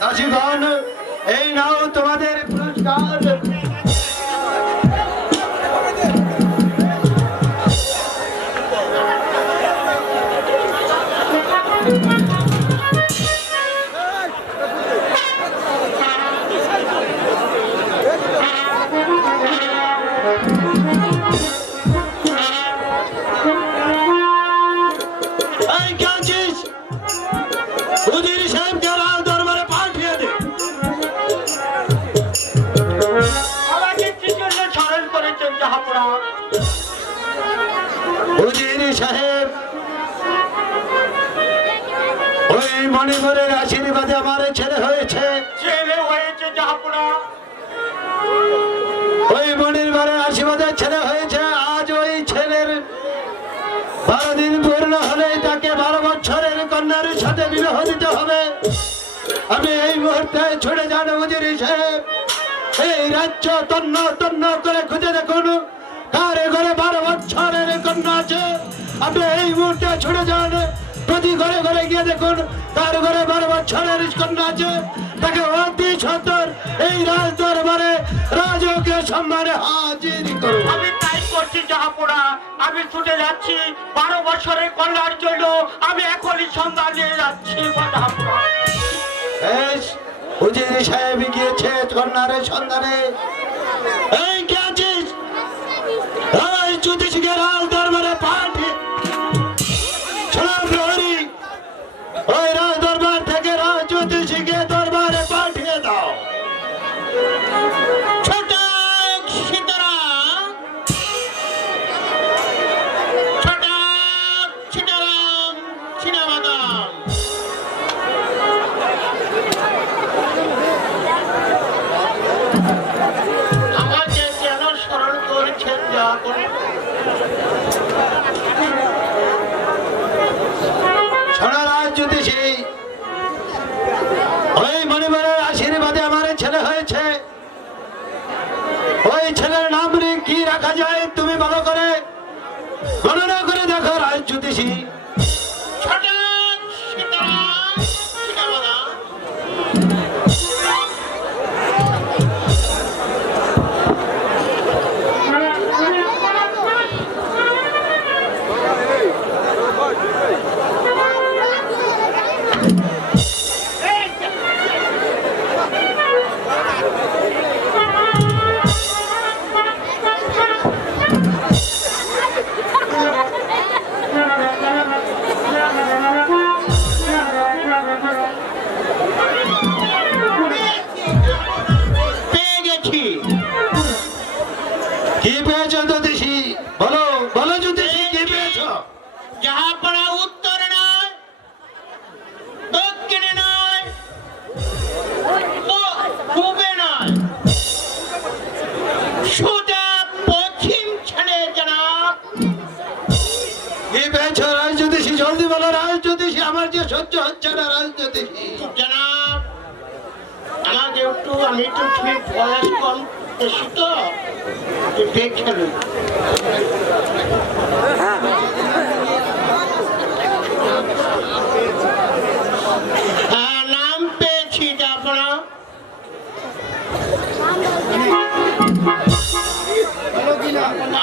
দাসীগণ, এই নাও তোমাদের পুরস্কার। এই কে আছিস? উজির সাহেবকে রাজ দরবারে পাঠিয়ে দে। আমাকে কি জন্য স্মরণ করেছেন জাহাপনা? উজির সাহেব, ওই মণিপুরের আশীর্বাদে আমার ছেলে হয়েছে। ছেলে হয়েছে জাহাপনা? ওই মণিপুরের আশীর্বাদে ছেলে হয়েছে। আজ ওই ছেলের 12 দিন পূর্ণ হলেই তাকে 12 বছরের কন্যার সাথে বিবাহ দিতে হবে। আমি এই মুহূর্তে ছুটে যান উজির সাহেব, এই রাজ্য তন্ন তন্ন করে খুঁজে দেখুন কার ঘরে 12 বছরের কন্যা আছে। আপনি এই মুহূর্তে ছুটে যান, প্রতি ঘরে ঘরে গিয়ে দেখুন কার ঘরে 12 বছরের কন্যা আছে। তাকে অতি সত্তর এই রাজ দরবারে রাজকীয় সম্মানে হাজির করো। আমি তাই করছি জাহাপনা। আমি ছুটে যাচ্ছি 12 বছরের কন্যার জন্য। আমি এখনই সন্ধান নিয়ে যাচ্ছি জাহাপনা। বেশ, উজির সাহেব গিয়েছে কন্যারের সন্ধানে। এই কে আছিস? এই জ্যোতিষীকে রাজ দরবারে পাঠিয়ে শোনো প্রহরী, ওই রাজ দরবার থেকে রাজ জ্যোতিষীকে দরবারে পাঠিয়ে দাও। ছটাক সীতারাম, ছটাক সীতারাম, চিনাবাদাম। আমাকে কেন স্মরণ করেছেন জাহাপনা? শোনো রাজ জ্যোতিষী, ওই মণিবরের আশীর্বাদে আমার ছেলে হয়েছে। ওই ছেলের নাম কি রাখা যায় তুমি ভালো করে গণনা করে দেখো রাজ জ্যোতিষী। ছটাক সীতারাম, চিনাবাদাম। পেয়ে গেছি। কি পেয়েছো জ্যোতিষী? বলো বলো জ্যোতিষী, কি পেয়েছো? জাহাপনা উত্তরে নয়, দক্ষিণে নয়, পূবে নয়, সোজা পশ্চিম ছেড়ে জনাব। কি পেয়েছো রাজ জ্যোতিষী? জলদি বলো রাজ জ্যোতিষী, আমার যে সহ্য হচ্ছে না রাজ জ্যোতিষী। জনাব, আমি একটু ঠিক বয়স কম বেশি তো একটু দেখে নিই। হ্যাঁ, নাম পেয়েছি জাহাপনা।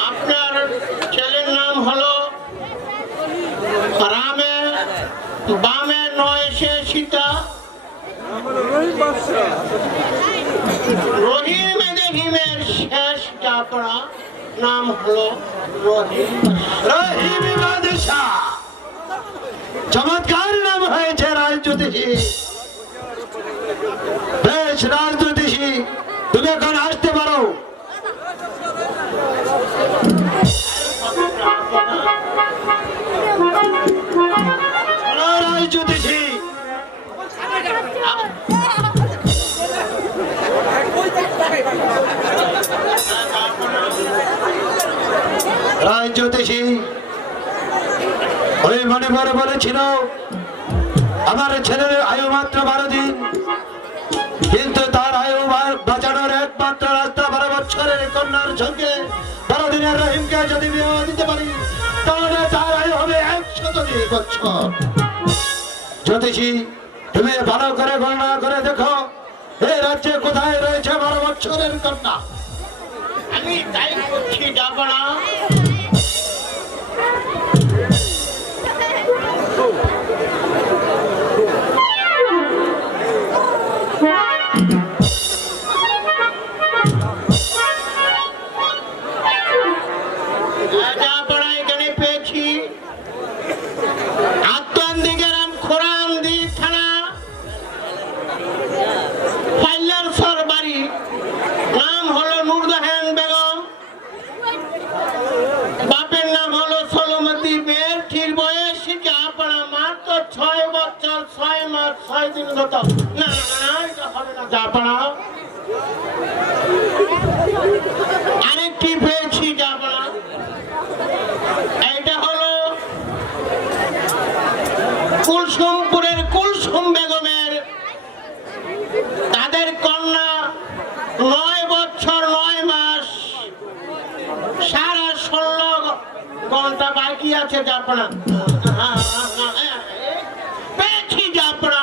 আপনার ছেলের নাম হলো রামে বামে নয় সে সীতা, রহিমে দেহিমের শেষ জাহাপনা নাম হলো রহিম। রহিম বাদশাহ, চমৎকার নাম হয়েছে রাজ জ্যোতিষী। বেশ রাজ জ্যোতিষী, তুমি এখন আসতে পারো। রাজ জ্যোতিষী, রাজ জ্যোতিষী, ওই মণিপুর বলেছিল আমার ছেলের আয়ু মাত্র 12 দিন, কিন্তু তার আয়ু বাঁচানোর একমাত্র রাস্তা 12 বছরের কন্যার সঙ্গে 12 দিনের রহিমকে যদি বিবাহ দিতে পারি তাহলে তার আয়ু হবে 102 বছর। জ্যোতিষী, তুমি ভালো করে গণনা করে দেখো এই রাজ্যে কোথায় রয়েছে 12 বছরের কন্যা। আমি তাই করছি জাহাপনা। জাহাপনা এখানে পেয়েছি আত্মান্দি গ্রাম খোরান্দি থানা ফাইলার সর বাড়ি, নাম হলো নুরজাহান বেগম, বাপের নাম হলো সলমতি, মেয়ের ঠিক বয়স জাহাপনা মাত্র 6 বছর 6 মাস 6 দিন গত। না না না, এটা হবে না জাহাপনা। আরেকটি পেয়েছি জাহাপনা, এইটা হলো কুলসুমপুরের কুলসুম বেগমের, তাদের কন্যা 9 বছর 9 মাস 16.5 ঘন্টা বাকি আছে জাহাপনা। পেয়েছি জাহাপনা।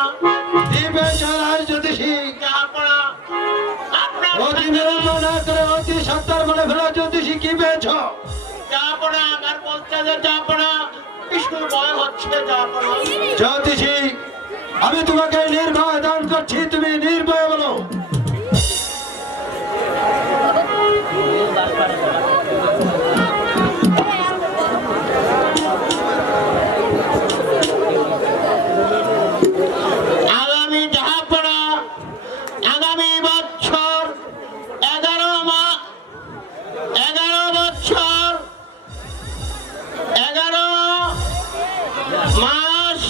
দিবে রাজ জ্যোতিষী, তার মানে ফেলা জ্যোতিষী কি পেয়েছ? জাহাপনা আমার বলতে যে জাহাপনা বিষ্ণুর ভয় হচ্ছে জাহাপনা। জ্যোতিষী, আমি তোমাকে নির্ভয় দান করছি, তুমি নির্ভয় বলো। আগামী জাহাপনা আগামী বছর 11 বছর 11 মাস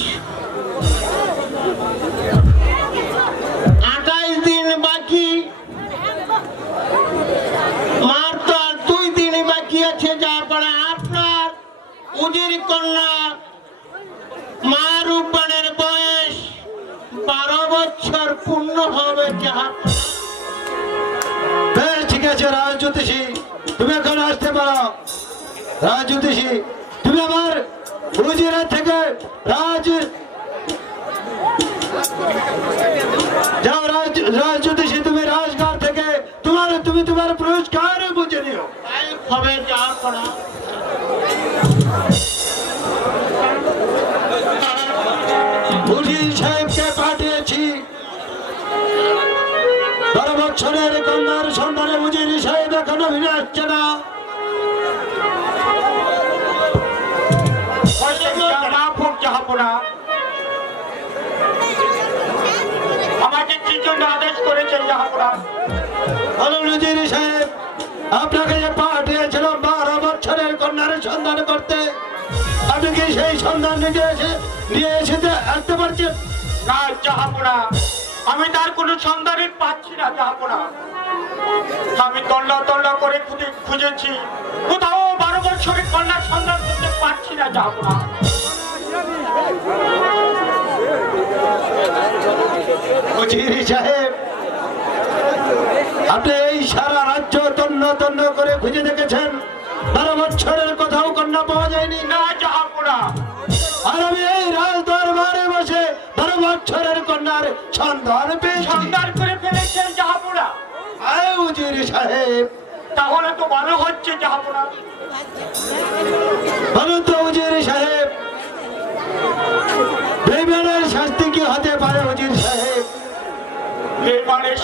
28 দিন বাকি, মাত্র আর 2 দিন বাকি আছে জাহাপনা। আপনার উজির কন্যা মা রূপবানের বয়স 12 বছর পূর্ণ হবে জাহাপনা। বেশ, ঠিক আছে রাজ জ্যোতিষী, তুমি এখন আসতে পারো। রাজ জ্যোতিষী, তুমি আমার উজিরা থেকে যাও। রাজ জ্যোতিষী, তুমি রাজগার থেকে তুমি তোমার পুরস্কার বুঝে নিও। তাই হবে জাহাপনা। উজির সাহেবকে পাঠিয়েছি 12 বছরের কন্যার সন্ধানে। উজির সাহেব এখনো ফিরে আসছে না। জাহাপনা আমাকে কি জন্য আদেশ করেছেন জাহাপনা? বলুন উজির সাহেব, আপনাকে যে পাঠিয়েছিলাম 12 বছরের কন্যার সন্ধান করতে, আপনি কি সেই সন্ধান নিয়ে এসে আসতে পারছেন? না জাহাপনা, আমি তার কোনো সন্ধানই পাচ্ছি না জাহাপনা। আমি তল্লা করে খুঁজেছি, কোথাও 12 বছরের কন্যার সন্ধান করতে পারছি না জাহাপনা। উজির সাহেব, আপনি এই সারা রাজ্য তন্ন করে খুঁজে দেখেছেন, 12 বছরের কোথাও কন্যা পাওয়া যায়নি? না জাহাপনা, আর আমি এই রাজ দরবারে বসে 12 বছরের কন্যার সন্ধান পেয়েছি। সন্ধান করে ফেলেছেন জাহাপনা। আয় উজির সাহেব, তাহলে তো ভালো হচ্ছে জাহাপনা। বলুন তো উজির সাহেব, বেইমানের শাস্তি কি হতে পারে? উজির সাহেব, বেমানের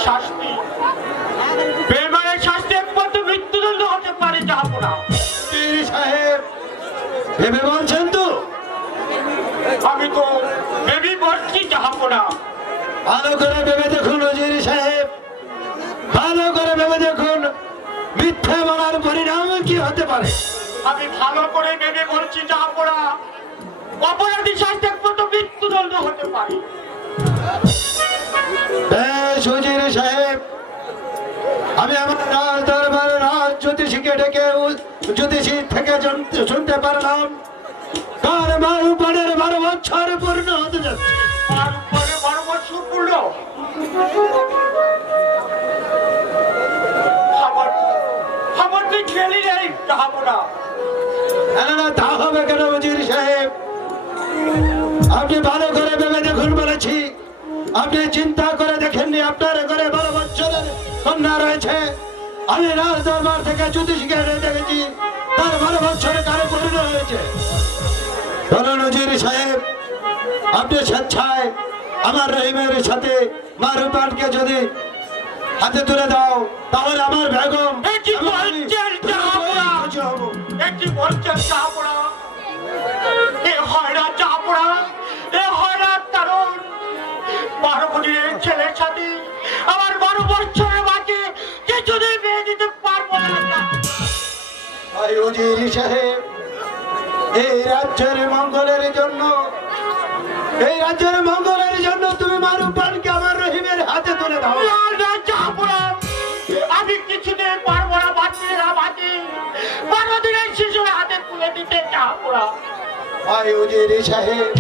শাস্তি একমাত্র মৃত্যুদণ্ড হতে পারে জাহাপনা। উজির সাহেব, ভেবে বলছেন তো? আমি তো ভেবে বলছি জাহাপনা। ভালো করে ভেবে দেখুন উজির সাহেব, ভালো করে ভেবে দেখুন, মিথ্যে বলার পরিণাম কি হতে পারে? আমি ভালো করে ভেবে বলছি জাহাপনা, অপরাধী শাস্তি একমাত্র মৃত্যুদণ্ড হতে পারে। বেশ উজির সাহেব, আমি আমার রাজ দরবারে রাজ জ্যোতিষীকে ডেকে জ্যোতিষী থেকে শুনতে পারলাম কার মারুপানের 12 বছর পূর্ণ হতে যাচ্ছে। আর পরে 12 বছর পূর্ণ। আমার তো খেলি নেই জাহাপনা। না, তা হবে কেন উজির সাহেব? আপনি ভালো করে ভেবে দেখুন বলেছি। আপনি চিন্তা করে দেখেননি আপনার ঘরে 12 বছরের কন্যা রয়েছে? আমি রাজ দরবার থেকে জ্যোতিষীকে দেখেছি, তার 12 বছরে কারো পূর্ণ হয়েছে। বলুন উজির সাহেব, আপনি স্বেচ্ছায় আমার রহিমের সাথে মা রূপানকে যদি হাতে তুলে দাও, তাহলে আমার বেগম কি বলছেন জাহাপনা? কি বলছেন জাহাপনা? এ হয় না জাহাপনা, এ হয় না। কারণ 12 বছরের ছেলের সাথে আমার 12 বছরের মাকে কিছুদিন বিয়ে দিতে পারবো না। উজির সাহেব, এই রাজ্যের মঙ্গলের জন্য, এই রাজ্যের মঙ্গলের জন্য তুমি মা রূপানকে আমার রহিমের হাতে তুলে দাও। আমি কিছুদিন পারবো না, বাচ্চারা বাকি 12 দিনের শিশুর হাতে তুলে দিতে চাবো না। উজির সাহেব,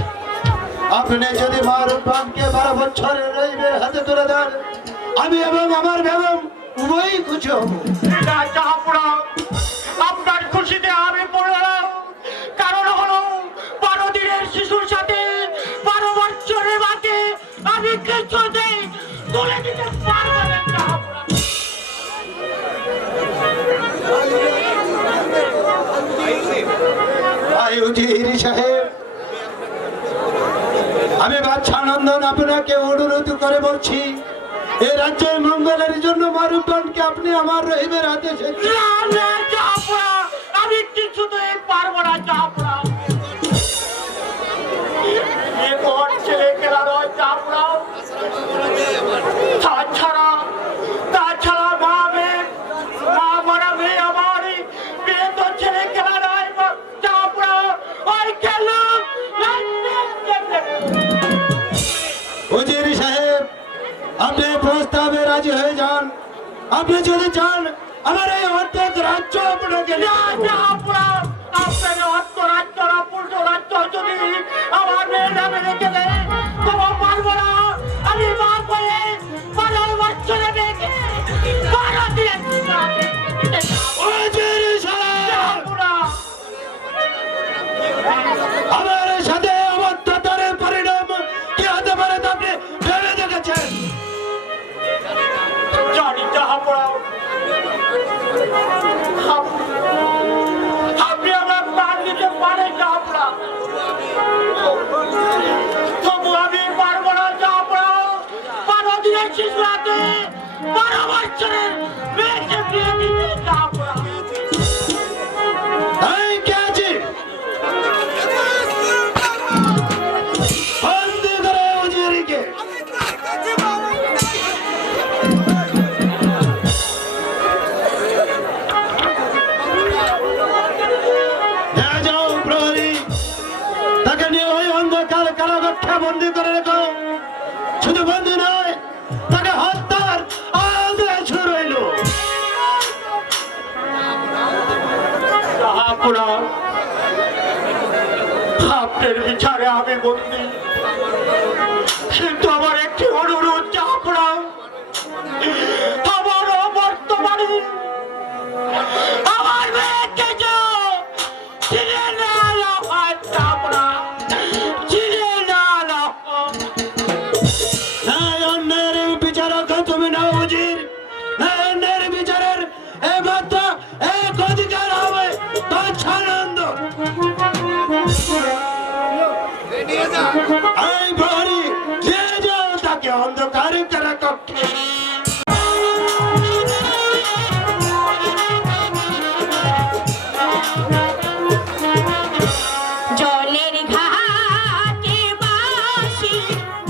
আপনি যদি মা রূপানকে 12 বছরের রহিমের হাতে তুলে দেন, আমি এবং আমার বেগম উভয়ই খুশি হব। আপনার খুশিতে আমি পড়লাম, কারণ হলো 12 দিনের শিশুর সাথে 12 বছরের মাকে আমি কিছুতেই তুলে দিতে পারবো না। এই রাজ্যের মঙ্গলের জন্য মারুপানকে আপনি আমার রহিমের হাতে ছেড়ে না, না, জাহাপনা, আমি কিছুতেই পারবো না, জাহাপনা। এ তোর ছেলে খেলা নয়, জাহাপনা। তাছাড়া মা মরা মেয়ে আমারই, মেয়ে তোর ছেলে খেলা নয়, জাহাপনা। ওই খেলো, উজির সাহেব, আপনি প্রস্তাবে রাজি হয়ে যান। আপনি যদি চান আমার এই অর্ধেক রাজ্য আপনাকে না, জাহাপনা, আপনার অর্থরাজ্য না, পূর্ণ রাজ্য যদি আমার মেয়ের নামে রেখে দেয়, তবু পারবো না। আমি মা হয়ে 12 বছরে মেয়েকে 12 দিন উজির সাহেব, জাহাপনা। আমার সাথে অবাধ্যতার পরিণাম কি হতে পারে তা আপনি ভেবে দেখেছেন? জানি, জাহাপনা। আপনি আমার প্রাণ দিতে পারেন, জাহাপনা। তবু আমি পারবো না, জাহাপনা। 12 দিনের শিশু হাতে 12 বছরের মেয়েকে বিয়ে দিতে, জাহাপনা। এই কে আছে? বন্দি করে উজিরকে। নিয়ে যাও প্রহরী, তাকে নিয়ে ওই অন্ধকার কারাকক্ষে বন্দি করে রেখো। শুধু বন্দি নয়, তাকে হত্যার আদেশ রইল। জাহাপনা, আপনার বিচারে আমি বন্দী, কিন্তু আমার একটি অনুরোধ, জাহাপনা। আমার বর্তমানে আমার মেয়েকে যাও চিনে না আনা হয়, জাহাপনা। চিনে না আনা হয়। ন্যায় অন্যের বিচারক তুমি না উজির। ন্যায় অন্যের বিচারের একমাত্র এক অধিকার হবে বাদশানন্দ। এই প্রহরী, নিয়ে যাও তাকে অন্ধকার কারাকক্ষে। জলের ঘাটে বাঁশি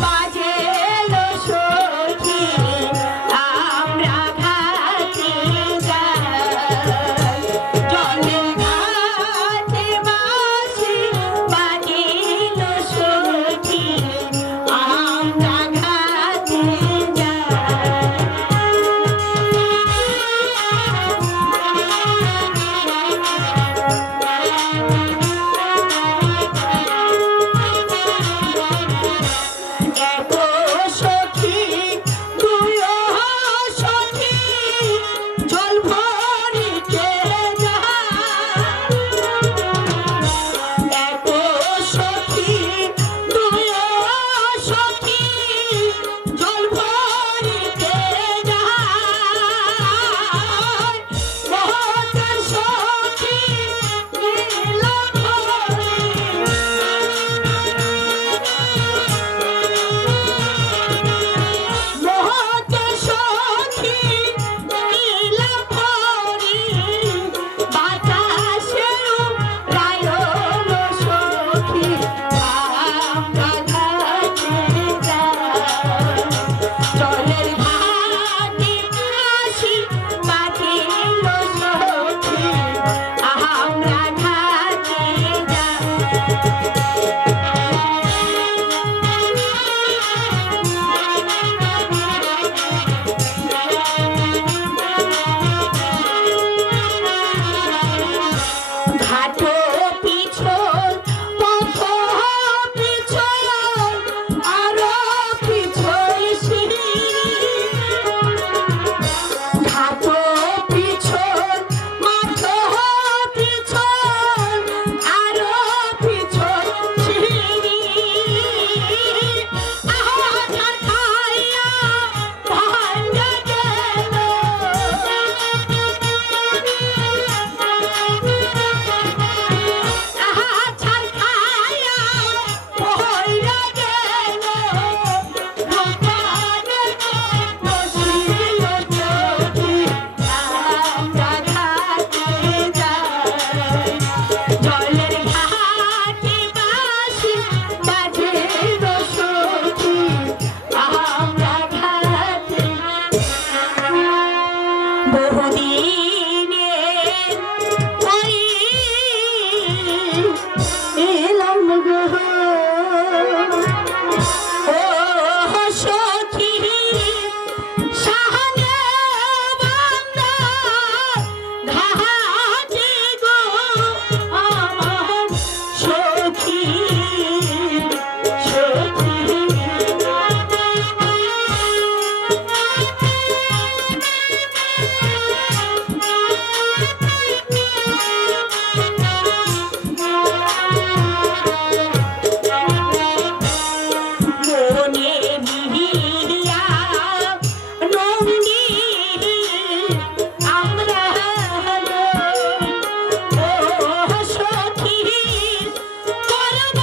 বাজেলো সখী, আমরা ঘাটে যাই। জলের ঘাটে বাঁশি বাজেলো সখী, আমরা ঘাটে যাই। বহুদিনে পরে এলাম গো ও সখী সাহানে বান্দা ঘাটে গো আমার সখী সখী মনে মিহিয়া নন্দী আমরা ও সখী করব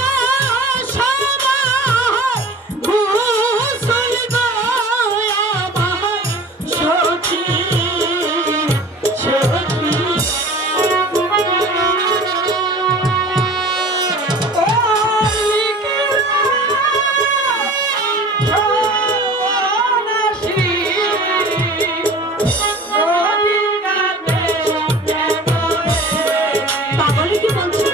সবাই গোসল গো আমার সখী সখী পাগলে কি বলছে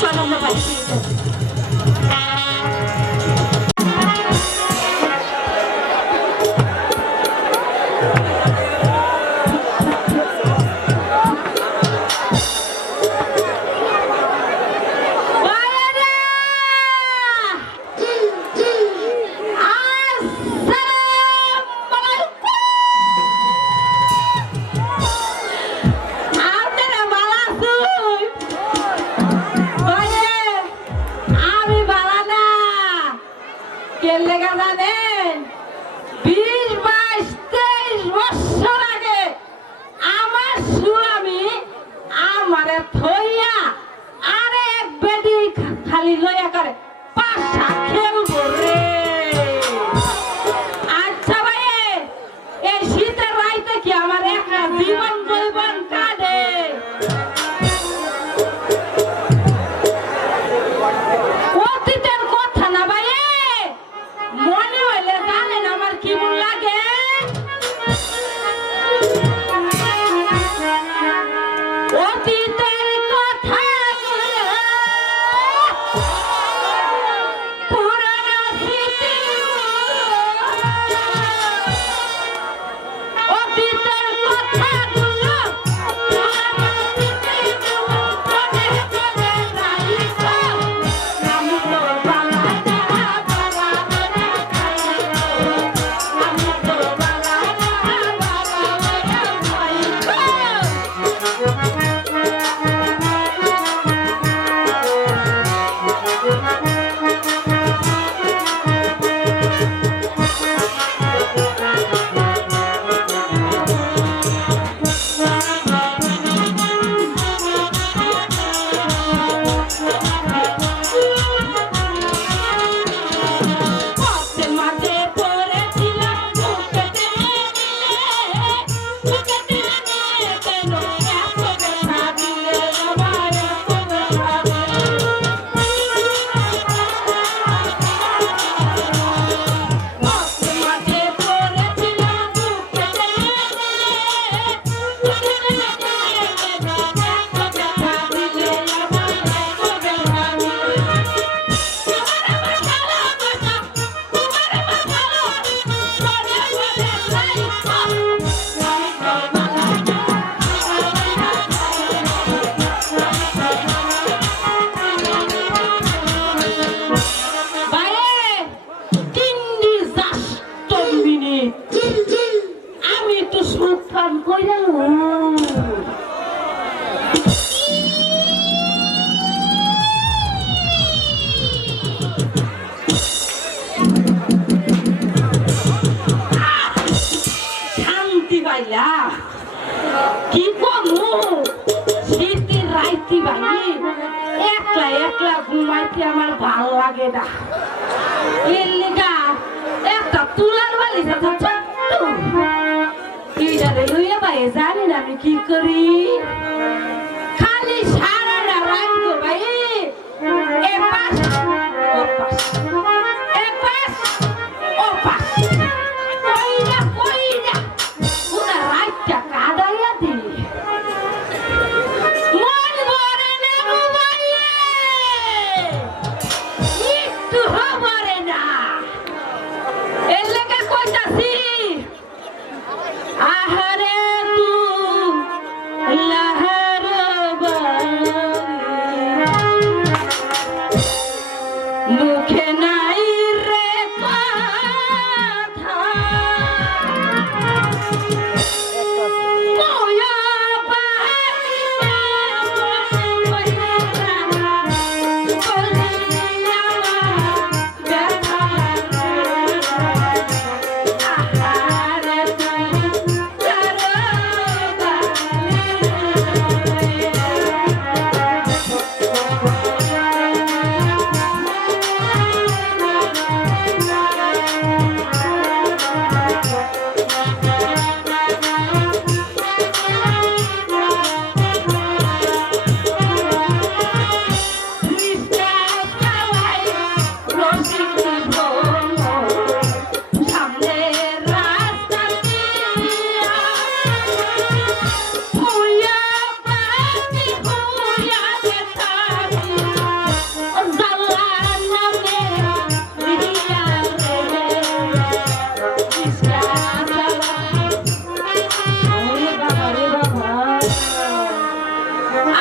চলো আমরা বাড়ি ফিরে যাই জানেন 20-22-23 বছর আগে আমার স্বামী আমারে থইয়া আরেক বেডি খালি লইয়া করে পাশা খেলবো রে। আচ্ছা ভাই এই শীতের রাইতে কি আমার একটা জীবন জৈবন কাটে? অতীতের কথা না ভাই, মনে হইলে জানেন আমার কেমন লাগে। অতীতের কথা রাতে আমার ভালো লাগে না। এর লিগা একটা তুলার বালিশ আছে ছোট্ট, এইটারে লইয়া বাইরে জানি না আমি কি করি। খালি সারা রাত গো ভাই এ পাশ ও পাশ, এ পাশ ও পাশ, কইরা কইরা পুরা রাতটা কাঁদাইয়া দিই। মন ভরে না গো ভাই, একটু ভরে না। এর লেগে কইতাছি আহারে তু লাহার মুখে নাই রে কথা, মোয়া বাহিরে বসে বলিয়া ব্যথা আহারে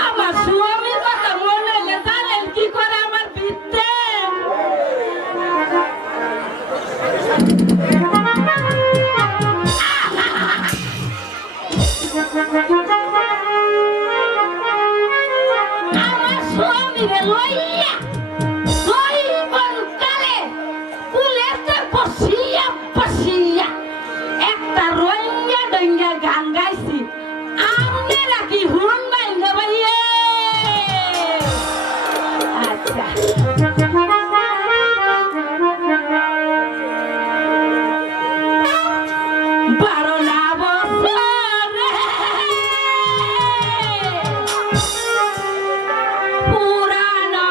আমার স্বামীর কথা মনে হলে জানেন কি করে আমার ভিত্তে আমার স্বামীরে লইয়া জৈবন কালে কুলেতে বসিয়া বসিয়া একটা রইয়া ডইয়া গান গাইছি। আপনারা কি শুনবেন গো ভাইয়ে? আচ্ছা বারো না বছরে পুরানো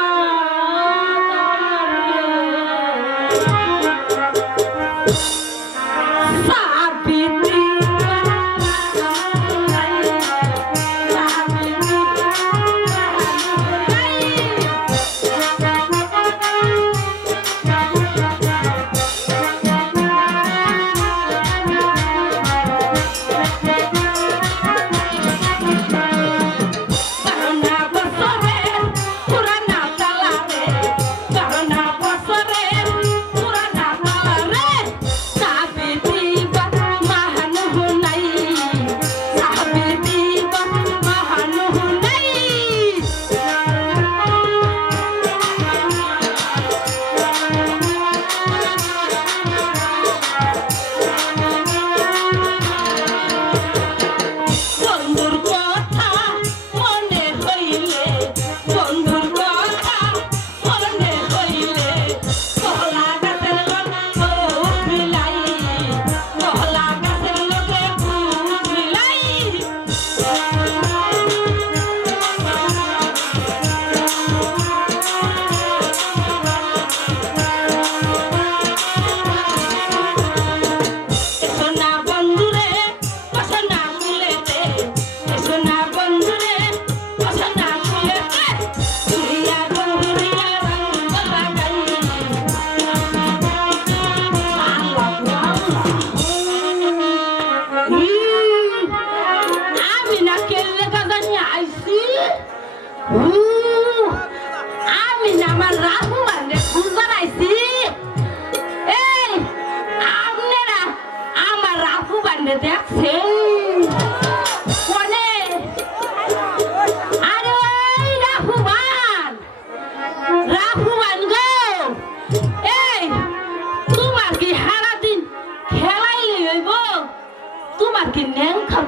সাবিত্রী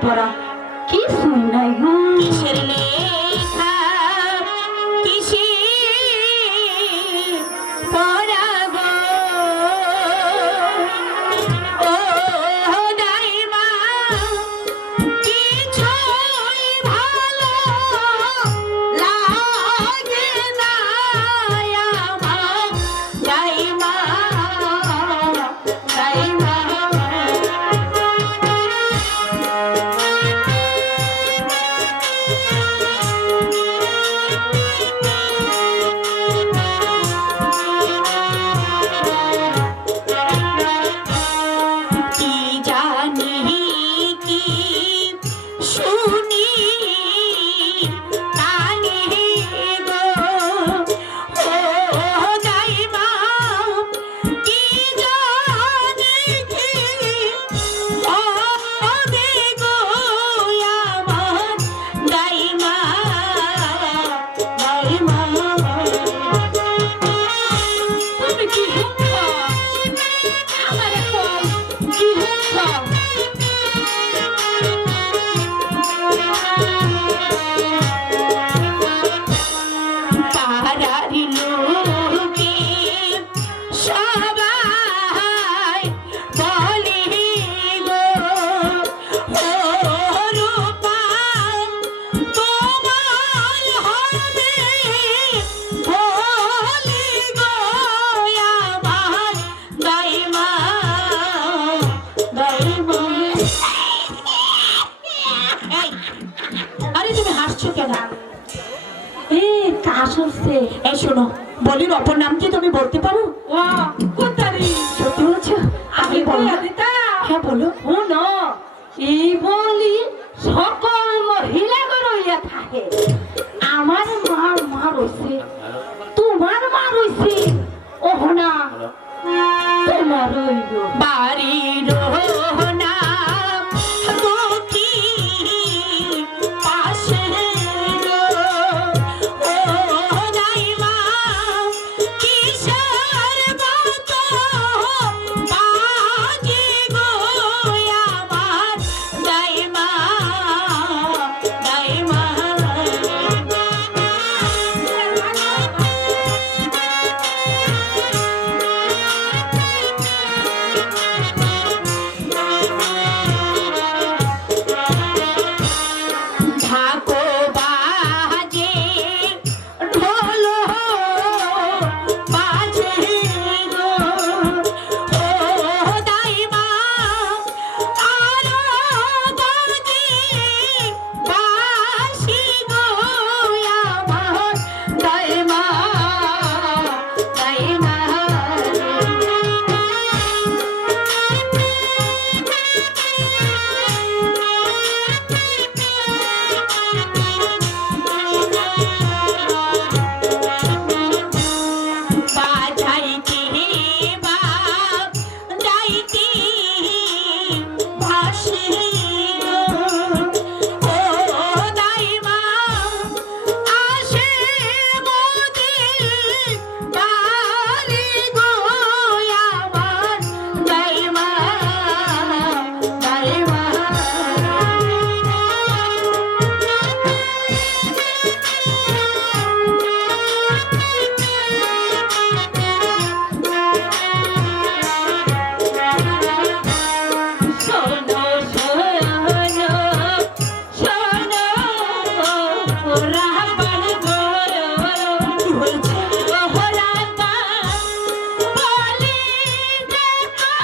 পড়া কিছুই নাই কিসের লেখা কিসের আসছে এই শোনো, বলির অপর নাম কি তুমি বলতে পারো? ও কুতারি সত্যি বলছো? আমি আমি বলো। বলে দিতা হ্যাঁ বলো। শুনো এই বলি সকল মহিলা রইয়া থাকে আমার মা রইছে তোমার মা রইছে ওহ না তোমার রইল বাড়ির নাম দুঃখী পাশে গো, ও নাইমা কিসের মত বাজে গো আমার দাইমা দাইমা। ঢাকো বাজে ঢোল বাজে গো, ও দাইমা আরো বাজে বাঁশি গো আমার দাইমা দাইমা। বাজাইতে বাপ যাইতে ভাসি গো, ও দাইমা আসে মোদের বাড়ি গো আমার দাইমা দাইমা। শোনো শোনো শোনো রাবান গো, কি হয়েছে? বলি দেখো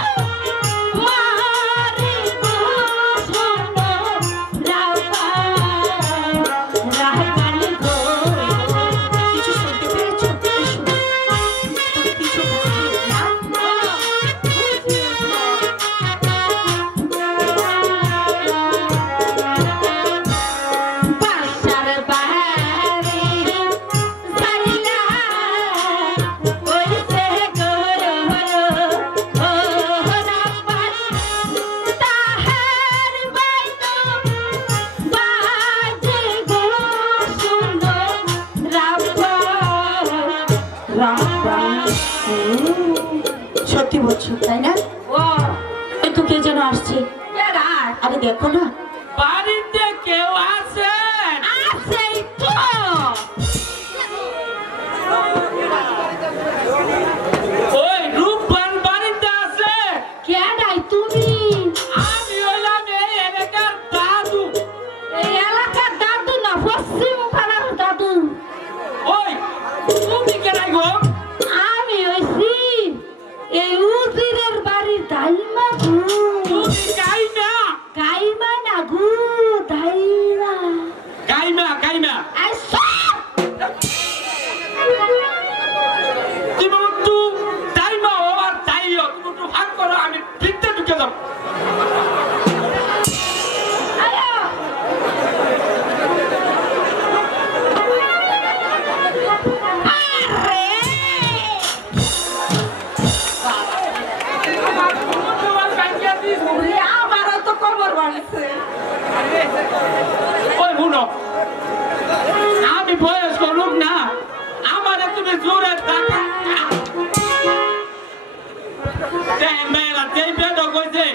মারি গো, শোনো রাবান গো। কিছু শুনতে পেরেছো? কিছু বুঝলে না? বাসার বাহারে সাইলা কইছে গো, ও রাব্বান তাহার বাইতো বাজে গো, শুনো রাব্বান। সত্যি বলছো তাই না? ও ওই তো কে যেন আসছে। কেডা আরে দেখো না। বাড়িতে কেউ আছে? আছেই তো ওই রূপবান বাড়িতে আছে? কেডাই তুমি আমি হইলাম এই এলাকার দাদু। এই এলাকার দাদু না পশ্চিম পাড়ার দাদু ওই তুমি কেনাই গো? আমি হইছি এই উজিরের বাড়ি দাইমা গু তুমি কাইমা? গাইমা না গু দাইমা কাইমা কাইমা আই সব তুমি একটু টাইমা ও আর তাইও তুমি একটু ভাগ করো, আমি ফিরতে ঢুকে যাব। আয়ো আরে তোমার কাইয়া দিস। ওরে আমারও তো কবর বানাইছে ওই শুনো, আমি বয়স্ক লোক না, আমারে তুমি জোরে টাকা দেন মেয়েরা যেই বেদ কইছে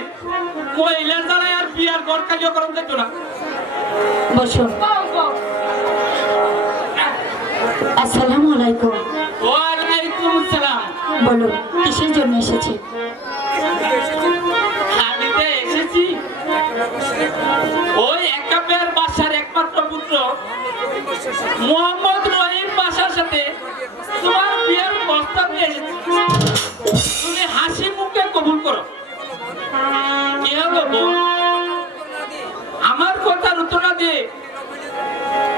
মহিলা যারা আর বিয়ার ঘর কালিও করম দেখতো না। বসো। আসসালামু আলাইকুম। ওয়ালাইকুম সালাম। বলো কিসের জন্য এসেছে? আমি তো এসেছি ওই একাবের বাসার একমাত্র পুত্র মোহাম্মদ রহিম বাসার সাথে তোমার বিয়ের প্রস্তাব নিয়ে এসেছি। তুমি হাসি মুখে কবুল করো। কি হলো বোন? আমার কথার উত্তর না দিয়ে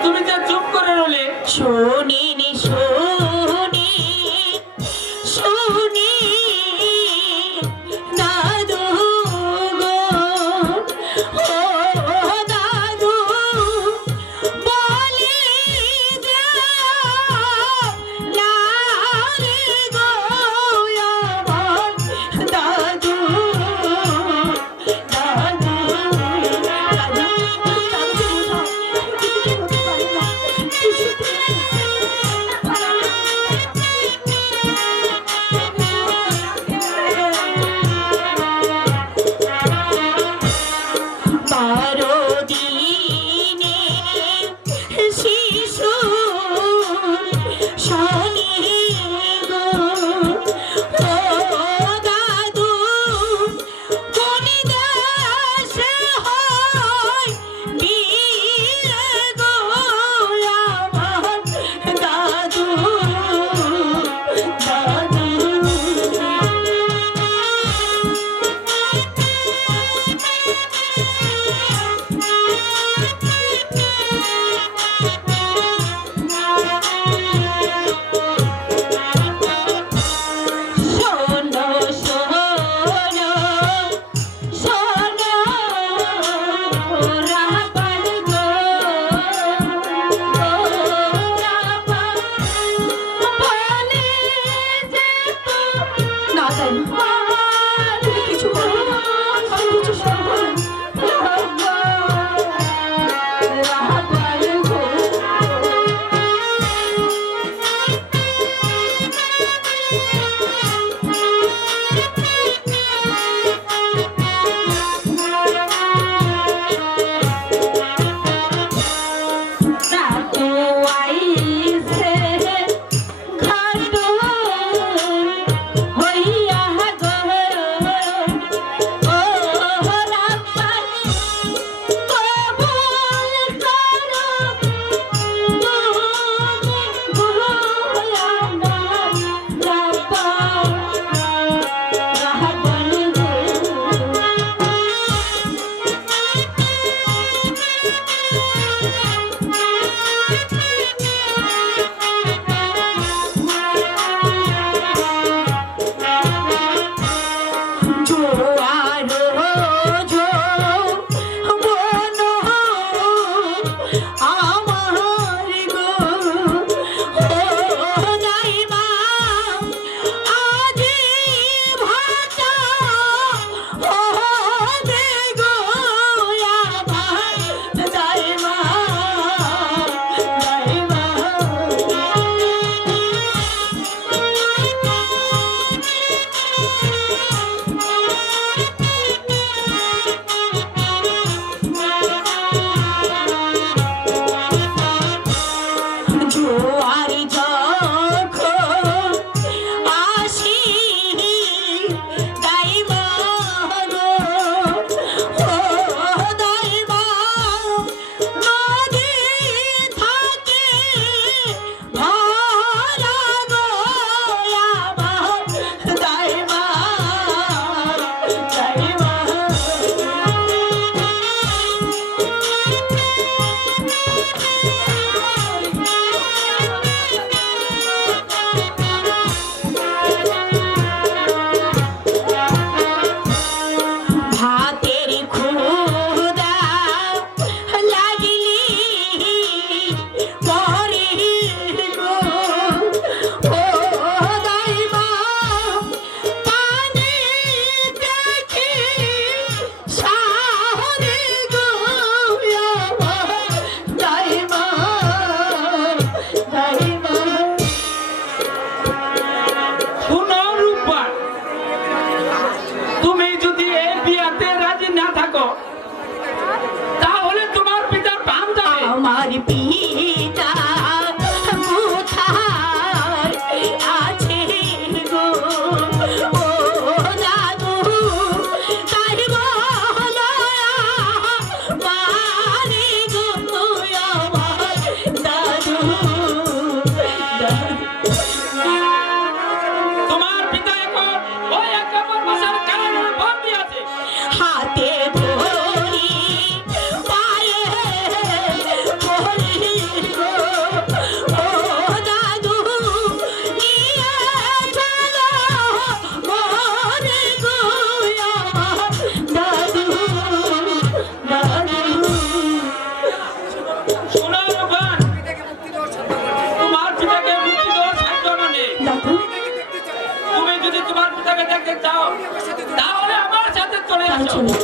তুমি যে চুপ করে রইলে। শুনিনি শুনি শুনি দাদু গো ও দাদু বলি লালি গো আমার দাদু দাদু দাদু বাড়ি চলে